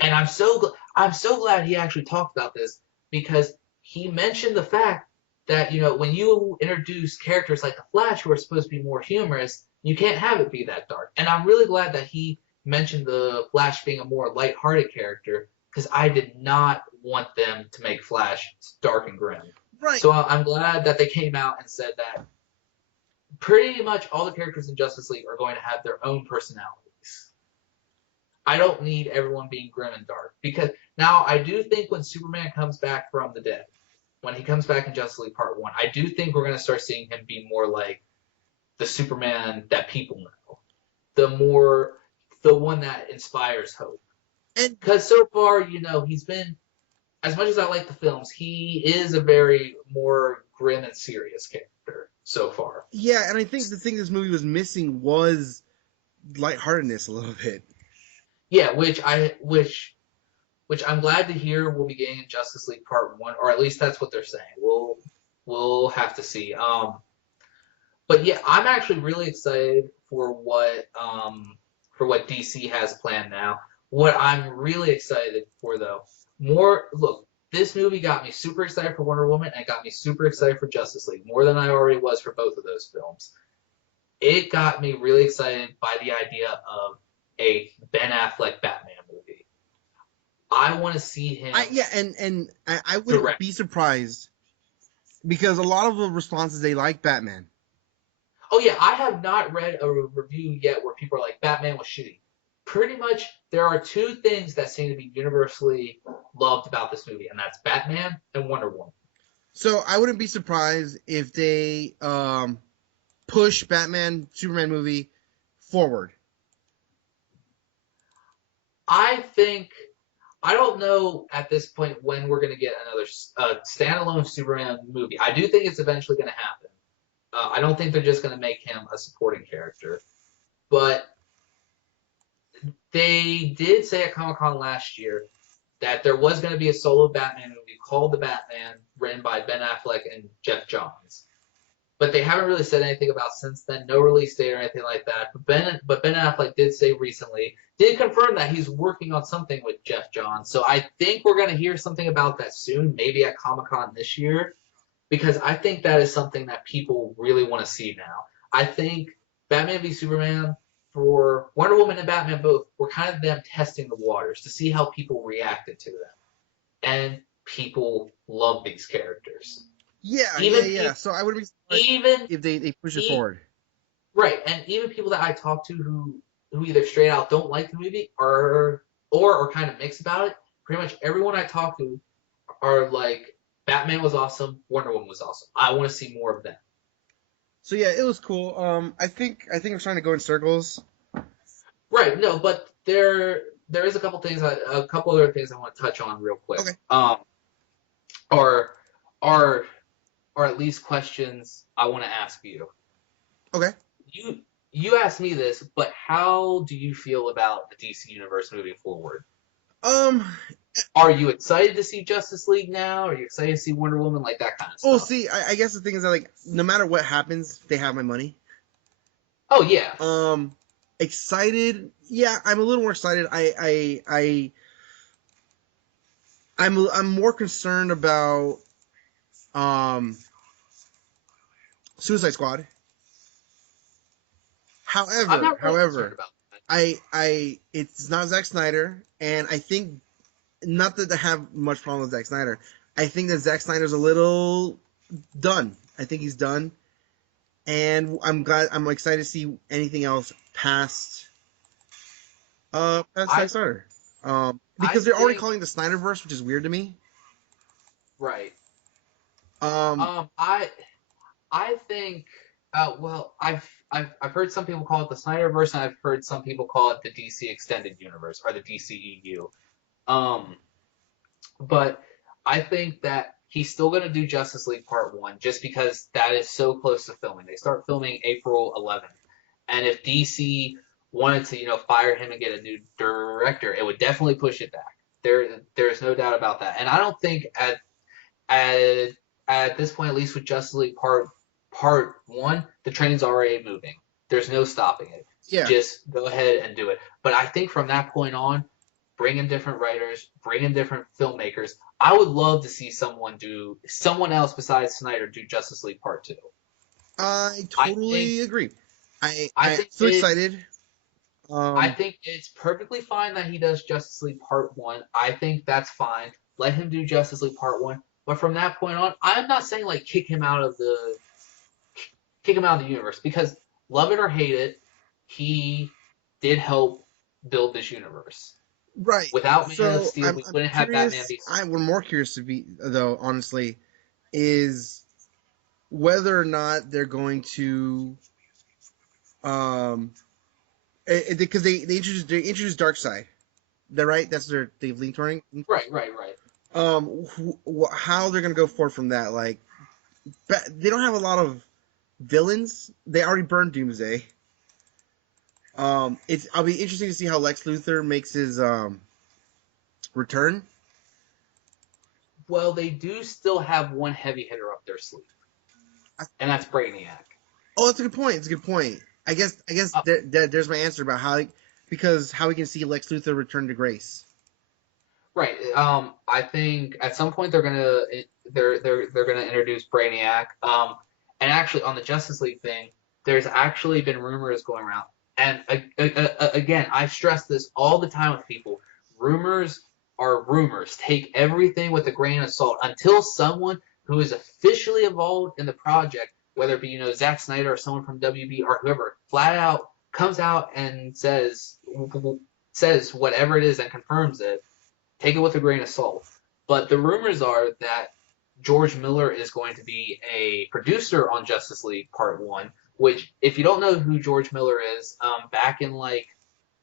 and I'm so glad he actually talked about this, because he mentioned the fact that when you introduce characters like the Flash, who are supposed to be more humorous, you can't have it be that dark. And I'm really glad that he mentioned the Flash being a more lighthearted character, because I did not want them to make Flash dark and grim. Right. So I'm glad that they came out and said that pretty much all the characters in Justice League are going to have their own personalities. I don't need everyone being grim and dark, because now I do think when Superman comes back from the dead, when he comes back in Justice League Part 1, I do think we're going to start seeing him be more like the Superman that people know. The one that inspires hope. Because so far, he's been, as much as I like the films, he is a very more grim and serious character so far. Yeah, and I think the thing this movie was missing was lightheartedness a little bit. Yeah, which I'm glad to hear we'll be getting in Justice League Part 1, or at least that's what they're saying. We'll have to see. But yeah, I'm actually really excited for what DC has planned now. What I'm really excited for, though, this movie got me super excited for Wonder Woman, and it got me super excited for Justice League, more than I already was for both of those films. It got me really excited by the idea of a Ben Affleck Batman movie. I want to see him. I wouldn't be surprised, because a lot of the responses, they like Batman. Oh yeah, I have not read a review yet where people are like Batman was shitty. Pretty much, there are two things that seem to be universally loved about this movie, and that's Batman and Wonder Woman. So I wouldn't be surprised if they push Batman Superman movie forward. I think I don't know at this point when we're going to get another standalone Superman movie. I do think it's eventually going to happen. I don't think they're just going to make him a supporting character, but they did say at Comic Con last year that there was going to be a solo Batman movie called The Batman, written by Ben Affleck and Jeff Johns. But they haven't really said anything about since then. No release date or anything like that. But Ben Affleck did say recently, did confirm that he's working on something with Jeff Johns. So I think we're going to hear something about that soon, maybe at Comic Con this year, because I think that is something that people really want to see now. I think Batman v Superman, for Wonder Woman and Batman both, were kind of them testing the waters to see how people reacted to them. And people love these characters. Yeah, Even yeah. So I wouldn't be surprised even if they push it e- forward. right, and even people that I talk to who either straight out don't like the movie or are kind of mixed about it. Pretty much everyone I talk to are like, Batman was awesome, Wonder Woman was awesome. I want to see more of them. So yeah, it was cool. I think we're trying to go in circles. Right, no, but there is a couple things, a couple other things I want to touch on real quick. Okay. Or are or at least questions I want to ask you. Okay. You asked me this, but how do you feel about the DC universe moving forward? Um. Are you excited to see Justice League now? Are you excited to see Wonder Woman? Like that kind of Oh, stuff. see, I guess the thing is that like no matter what happens, they have my money. Oh yeah. Excited. Yeah, I'm a little more excited. I'm more concerned about Suicide Squad. I'm However, not really concerned however, about that. it's not Zack Snyder, and I think not that I have much problem with Zack Snyder. I think that Zack Snyder's a little done. I think he's done, and I'm excited to see anything else past I Zack Snyder. I Because they're already think calling the Snyderverse, which is weird to me. right. Um, I think well I've heard some people call it the Snyderverse, and I've heard some people call it the DC Extended Universe or the DCEU. Um, but I think that he's still going to do Justice League Part 1 just because that is so close to filming. They start filming April 11th. And if DC wanted to, fire him and get a new director, it would definitely push it back. There's no doubt about that. And I don't think at at this point, at least with Justice League Part 1, the train's already moving. There's no stopping it. yeah. Just go ahead and do it. But I think from that point on, bring in different writers, bring in different filmmakers. I would love to see someone else besides Snyder do Justice League Part 2. I I totally think agree. I I'm think so it's excited. I Um, think it's perfectly fine that he does Justice League Part 1. I think that's fine. Let him do Justice League Part 1. But from that point on, I'm not saying like kick him out of the universe, because love it or hate it, he did help build this universe. right. Without Man of So Steel, I'm we I'm wouldn't have Batman curious. v We're more curious to be though. Honestly, is whether or not they're going to um because they introduced Darkseid. They're right. That's they've leaned toward. Right, right, right. How they're gonna go forward from that? Like, they don't have a lot of villains. They already burned Doomsday. I'll be interesting to see how Lex Luthor makes his return. Well, they do still have one heavy hitter up their sleeve, and that's Brainiac. Oh, that's a good point. It's a good point. I guess Uh, there's my answer about because how we can see Lex Luthor return to grace. right. I think at some point they're gonna introduce Brainiac. And actually on the Justice League thing, there's actually been rumors going around. And again, I stress this all the time with people. Rumors are rumors. Take everything with a grain of salt until someone who is officially involved in the project whether it be Zack Snyder or someone from WB or whoever, flat out comes out and says whatever it is and confirms it, take it with a grain of salt. But the rumors are that George Miller is going to be a producer on Justice League Part 1, which, if you don't know who George Miller is, back in like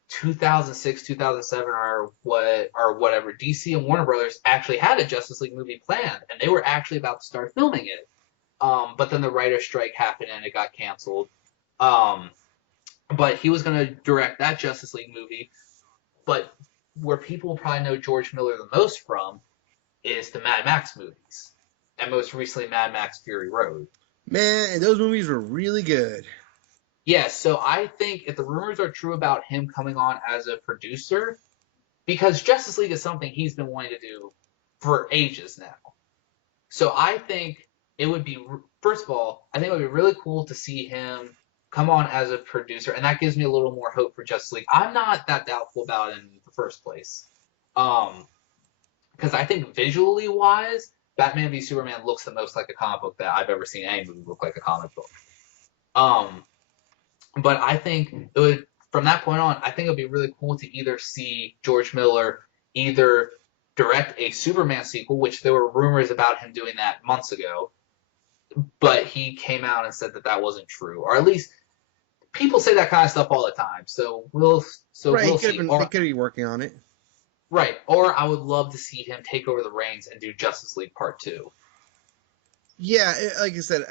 2006, 2007, or whatever, DC and Warner Brothers actually had a Justice League movie planned, and they were actually about to start filming it. But then the writer's strike happened and it got canceled. But he was going to direct that Justice League movie. But where people probably know George Miller the most from is the Mad Max movies, and most recently Mad Max Fury Road. Man, and those movies were really good. Yeah, so I think if the rumors are true about him coming on as a producer, because Justice League is something he's been wanting to do for ages now. So I think it would be, first of all, I think it would be really cool to see him come on as a producer, and that gives me a little more hope for Justice League. I'm not that doubtful about it in the first place. Because I think visually wise, Batman v Superman looks the most like a comic book that I've ever seen any movie look like a comic book. But I think it would, from that point on, I think it would be really cool to either see George Miller either direct a Superman sequel, which there were rumors about him doing that months ago, but he came out and said that that wasn't true, or at least people say that kind of stuff all the time. So we'll see. They could be working on it. Right, or I would love to see him take over the reins and do Justice League Part 2. Yeah, like I said,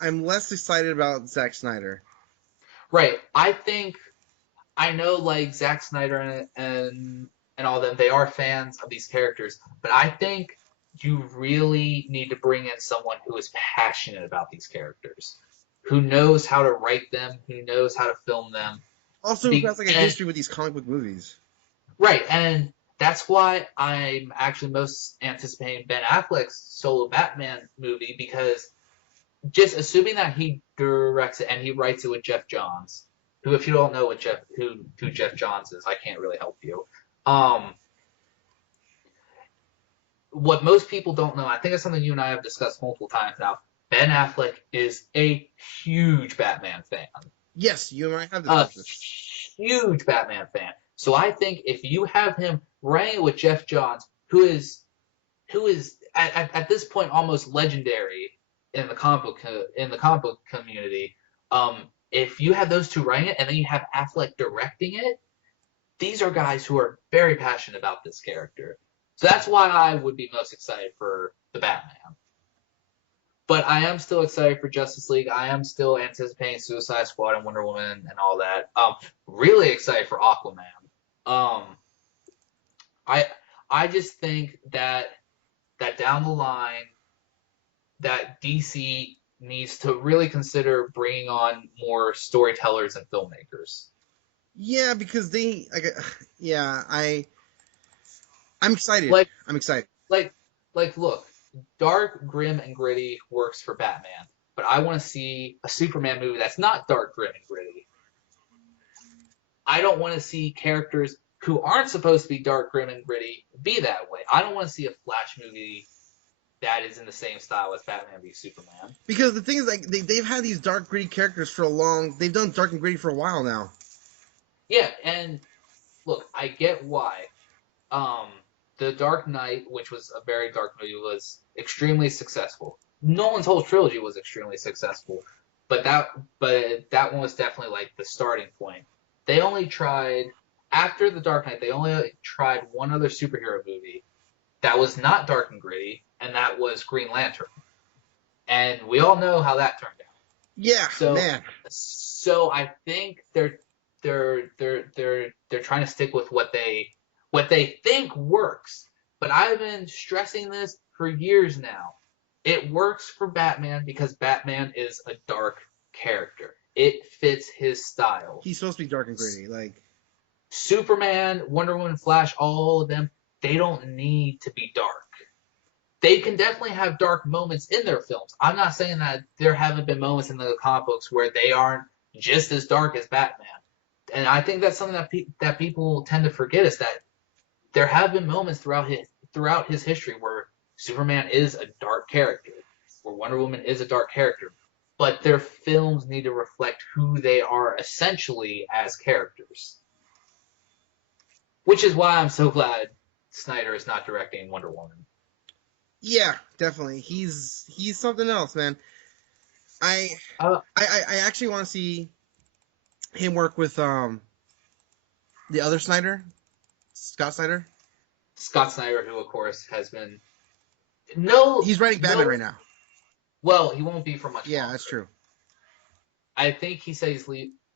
I'm less excited about Zack Snyder. Right, I know like Zack Snyder and all them, they are fans of these characters, but I think you really need to bring in someone who is passionate about these characters, who knows how to write them, who knows how to film them. Also, who has like a history with these comic book movies. Right, and that's why I'm actually most anticipating Ben Affleck's solo Batman movie, because just assuming that he directs it and he writes it with Jeff Johns, who, if you don't know who Jeff Johns is, I can't really help you. What most people don't know, I think it's something you and I have discussed multiple times now, Ben Affleck is a huge Batman fan. Yes, you and I have discussed this. Huge Batman fan. So I think if you have him writing with Jeff Johns, who is at this point almost legendary in the comic book community, if you have those two writing it and then you have Affleck directing it, these are guys who are very passionate about this character. So that's why I would be most excited for the Batman. But I am still excited for Justice League. I am still anticipating Suicide Squad and Wonder Woman and all that. Really excited for Aquaman. I just think that down the line, that DC needs to really consider bringing on more storytellers and filmmakers. Yeah, because I'm excited. I'm excited. Look, dark, grim, and gritty works for Batman, but I want to see a Superman movie that's not dark, grim, and gritty. I don't want to see characters who aren't supposed to be dark, grim, and gritty be that way. I don't want to see a Flash movie that is in the same style as Batman v Superman. Because the thing is, like, they've had these dark, gritty characters they've done dark and gritty for a while now. Yeah, and look, I get why. The Dark Knight, which was a very dark movie, was extremely successful. Nolan's whole trilogy was extremely successful, but that one was definitely like the starting point. They only tried, after The Dark Knight, they only tried one other superhero movie that was not dark and gritty, and that was Green Lantern. And we all know how that turned out. Yeah, man. So I think they're trying to stick with what they think works. But I've been stressing this for years now. It works for Batman because Batman is a dark character. It fits his style. He's supposed to be dark and gritty, like Superman, Wonder Woman, Flash, all of them, they don't need to be dark. They can definitely have dark moments in their films. I'm not saying that there haven't been moments in the comic books where they aren't just as dark as Batman. And I think that's something that people tend to forget, is that there have been moments throughout his history where Superman is a dark character, where Wonder Woman is a dark character. but their films need to reflect who they are essentially as characters. Which is why I'm so glad Snyder is not directing Wonder Woman. Yeah, definitely. He's something else, man. I Uh, I actually want to see him work with the other Snyder, Scott Snyder. Scott Snyder, who of course has been no He's writing Batman no right now. well, he won't be for much Yeah, longer. that's true. I think he says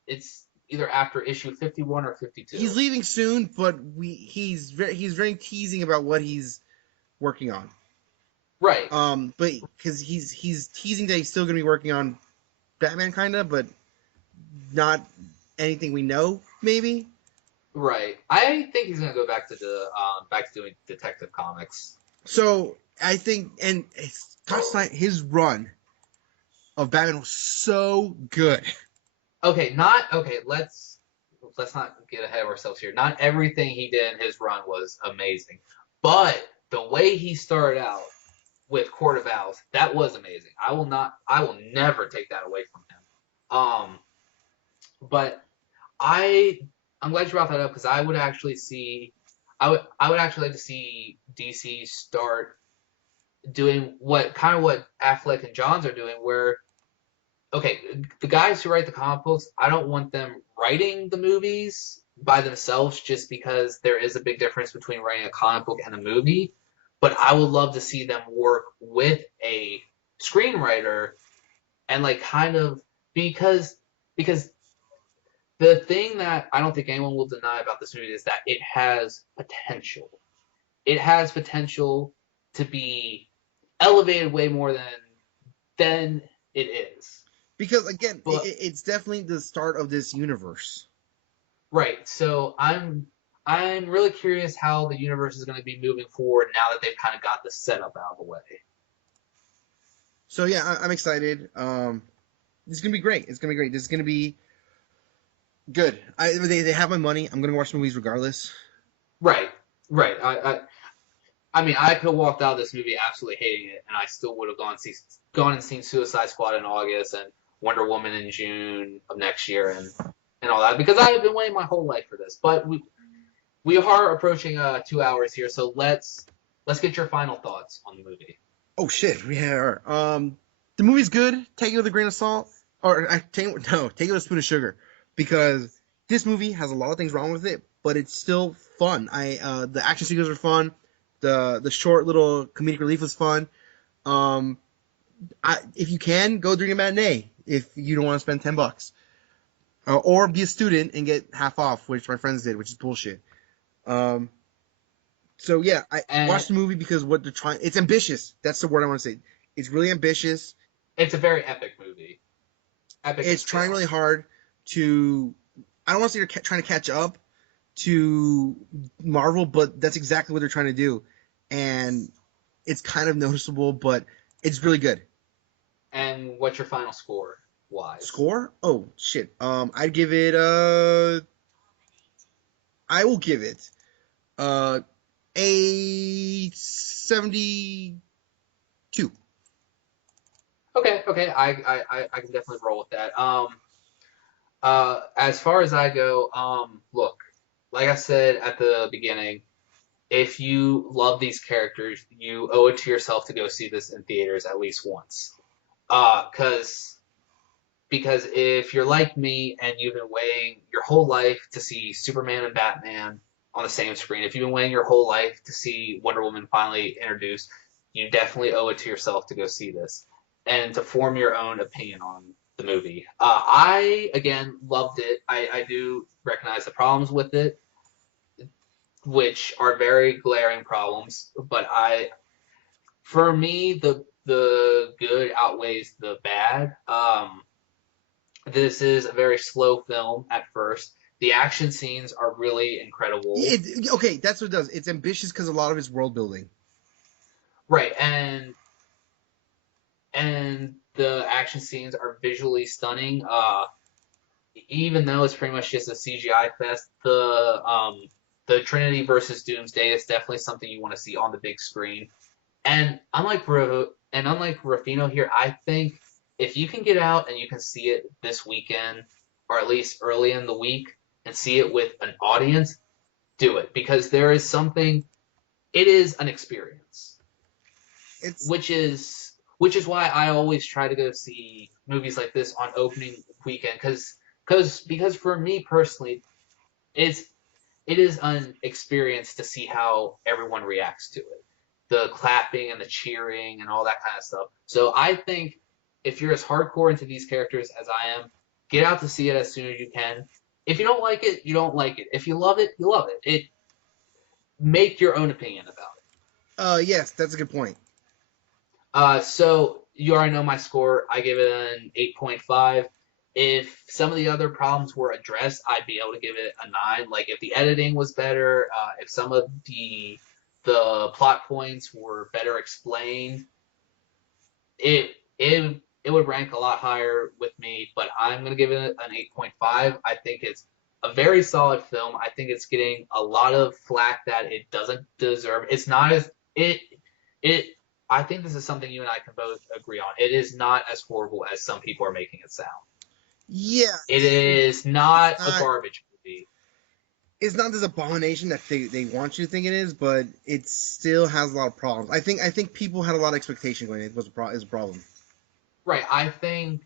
it's either after issue 51 or 52. He's leaving soon, but he's very teasing about what he's working on. Right. But because he's teasing that he's still gonna be working on Batman, kind of, but not anything we know, maybe. Right. I think he's gonna go back to doing Detective Comics. So I think, and Scott Snyder, his run of Batman was so good. Okay, let's not get ahead of ourselves here. Not everything he did in his run was amazing. But the way he started out with Court of Owls, that was amazing. I will never take that away from him. But I'm glad you brought that up because I would actually like to see DC start doing what Affleck and Johns are doing, where okay, the guys who write the comic books, I don't want them writing the movies by themselves just because there is a big difference between writing a comic book and a movie. But I would love to see them work with a screenwriter and like kind of because the thing that I don't think anyone will deny about this movie is that it has potential. It has potential to be elevated way more than it is. Because again, But it's definitely the start of this universe. right, so I'm really curious how the universe is going to be moving forward now that they've kind of got the setup out of the way. So yeah, I'm excited. It's gonna be great. It's gonna be great. This is gonna be good. They have my money. I'm gonna watch movies regardless. Right, right. I mean, I could have walked out of this movie absolutely hating it, and I still would have gone and seen Suicide Squad in August and Wonder Woman in June of next year and all that because I have been waiting my whole life for this. But we are approaching 2 hours here, so let's get your final thoughts on the movie. Oh shit, we are. The movie's good. Take it with a grain of salt, or take it with a spoon of sugar, because this movie has a lot of things wrong with it, but it's still fun. The action sequences are fun. The short little comedic relief was fun. If you can, go during a matinee if you don't want to spend $10, or be a student and get half off, which my friends did, which is bullshit. So yeah, I And watched the movie because what they're trying. It's ambitious. That's the word I want to say. It's really ambitious. it's a very epic movie. Epic in It's trying scale. really hard to. I don't want to say they're trying to catch up to Marvel, but that's exactly what they're trying to do, and it's kind of noticeable, but it's really good. And what's your final score wise? Score? Oh shit. I'd give it. I will give it. Uh, a 72. Okay, I can definitely roll with that. As far as I go, look, like I said at the beginning, if you love these characters, you owe it to yourself to go see this in theaters at least once. Cause because if you're like me and you've been waiting your whole life to see Superman and Batman on the same screen, if you've been waiting your whole life to see Wonder Woman finally introduced, you definitely owe it to yourself to go see this and to form your own opinion on the movie. I again loved it. I do recognize the problems with it, which are very glaring problems, but for me the good outweighs the bad. This is a very slow film at first. The action scenes are really incredible. Okay, that's what it does. It's ambitious because a lot of it's world building. Right, and the action scenes are visually stunning. Even though it's pretty much just a CGI fest, the Trinity versus Doomsday is definitely something you want to see on the big screen. And unlike Rufino here, I think if you can get out and you can see it this weekend, or at least early in the week, and see it with an audience, do it because there is something. It is an experience, It's which is why I always try to go see movies like this on opening weekend because for me personally, it's it is an experience to see how everyone reacts to it. The clapping and the cheering and all that kind of stuff. So I think if you're as hardcore into these characters as I am, get out to see it as soon as you can. If you don't like it, you don't like it. If you love it, you love it. Make your own opinion about it. yes, that's a good point. So you already know my score. I give it an 8.5. If some of the other problems were addressed, I'd be able to give it a 9. Like if the editing was better, if some of the plot points were better explained, it would rank a lot higher with me. But I'm gonna give it an 8.5. I think it's a very solid film. I think it's getting a lot of flack that it doesn't deserve. It's not as it it I think this is something you and I can both agree on. It is not as horrible as some people are making it sound. Yeah, It it, is it's not a not. garbage movie. It's not this abomination that they want you to think it is, but it still has a lot of problems. I think people had a lot of expectation going in. It was is a problem. Right, I think,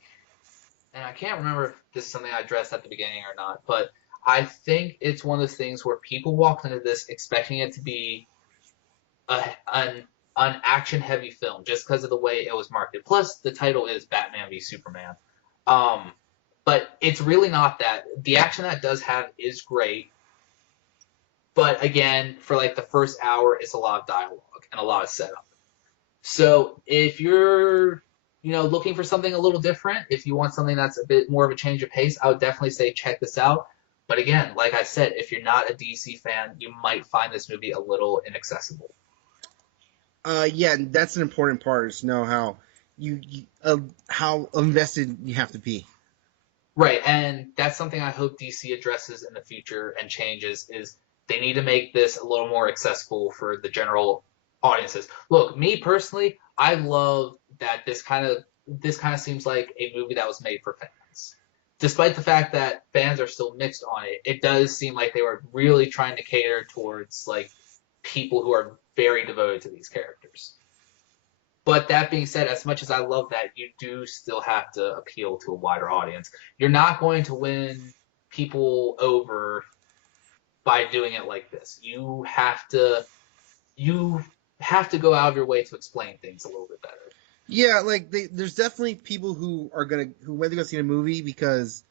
and I can't remember if this is something I addressed at the beginning or not, but I think it's one of those things where people walked into this expecting it to be a, an an action heavy film just because of the way it was marketed. Plus, the title is Batman v Superman. Um, but it's really not that. The action that it does have is great, but again, for like the first hour, it's a lot of dialogue and a lot of setup. So if you're looking for something a little different, if you want something that's a bit more of a change of pace, I would definitely say check this out. But again, like I said, if you're not a DC fan, you might find this movie a little inaccessible. Yeah, that's an important part is to know how invested you have to be. Right, and that's something I hope DC addresses in the future and changes is they need to make this a little more accessible for the general audiences. Look, me personally, I love that this kind of seems like a movie that was made for fans. Despite the fact that fans are still mixed on it, it does seem like they were really trying to cater towards like people who are very devoted to these characters. But that being said, as much as I love that, you do still have to appeal to a wider audience. You're not going to win people over by doing it like this. You have to go out of your way to explain things a little bit better. Yeah, like there's definitely people who whether go see the movie because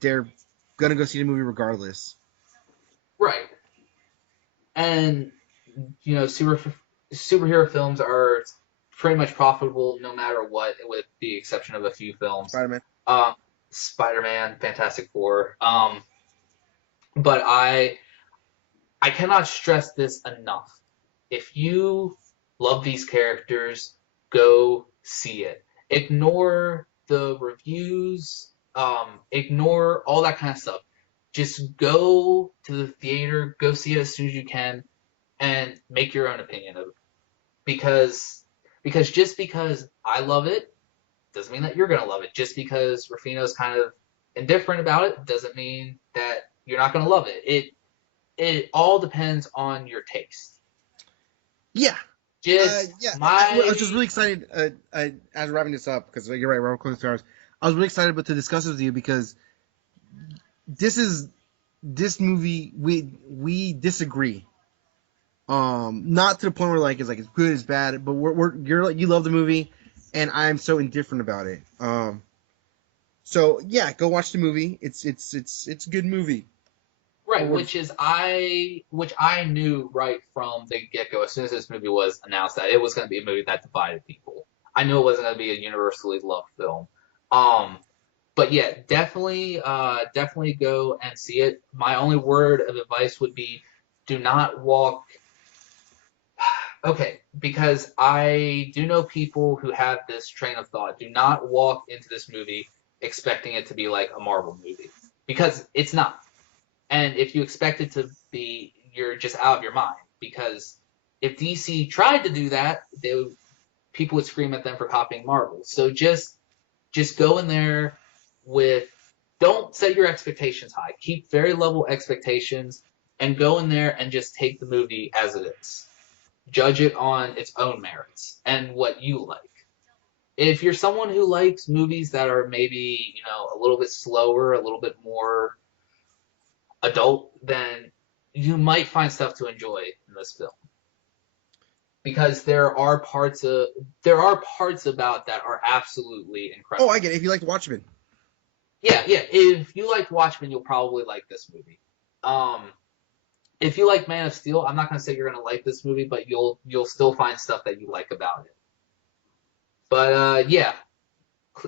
they're gonna go see the movie regardless. Right. And superhero films are pretty much profitable no matter what, with the exception of a few films. Spider Man. Um, Spider-Man, Fantastic Four. But I cannot stress this enough. If you love these characters, go see it. Ignore the reviews, ignore all that kind of stuff. Just go to the theater, go see it as soon as you can, and make your own opinion of it. Because just because I love it doesn't mean that you're gonna love it. Just because Rufino's kind of indifferent about it doesn't mean that you're not gonna love it. It all depends on your taste. Yeah, Just yeah. I was just my really excited as wrapping this up because you're right, we're close to ours. I was really excited to discuss this with you because this is this movie we disagree. Not to the point where like it's good, it's bad, but you love the movie, and I'm so indifferent about it. So yeah, go watch the movie. It's a good movie. right, Or which I knew right from the get go as soon as this movie was announced that it was going to be a movie that divided people. I knew it wasn't going to be a universally loved film. Um, but yeah, definitely go and see it. My only word of advice would be, do not walk. Okay, because I do know people who have this train of thought. Do not walk into this movie expecting it to be like a Marvel movie because it's not. And if you expect it to be, you're just out of your mind. Because if DC tried to do that, people would scream at them for copying Marvel. So just Just go in there with, don't set your expectations high. Keep very level expectations and go in there and just take the movie as it is. Judge it on its own merits and what you like. If you're someone who likes movies that are maybe, a little bit slower, a little bit more adult, then you might find stuff to enjoy in this film. Because there are parts about that are absolutely incredible. Oh, I get it. If you liked Watchmen. Yeah. If you like Watchmen, you'll probably like this movie. If you like Man of Steel, I'm not gonna say you're gonna like this movie, but you'll still find stuff that you like about it. But yeah,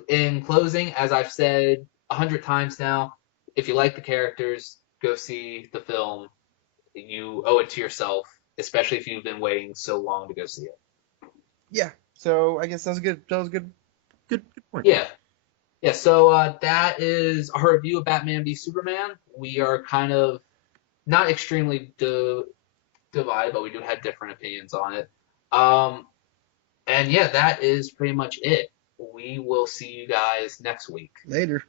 in closing, as I've said 100 times now, if you like the characters, go see the film. You owe it to yourself, especially if you've been waiting so long to go see it. Yeah. So I guess that was good. That was a good point. Yeah. Yeah, so that is our review of Batman v Superman. We are kind of not extremely divided, but we do have different opinions on it. And yeah, that is pretty much it. We will see you guys next week. Later.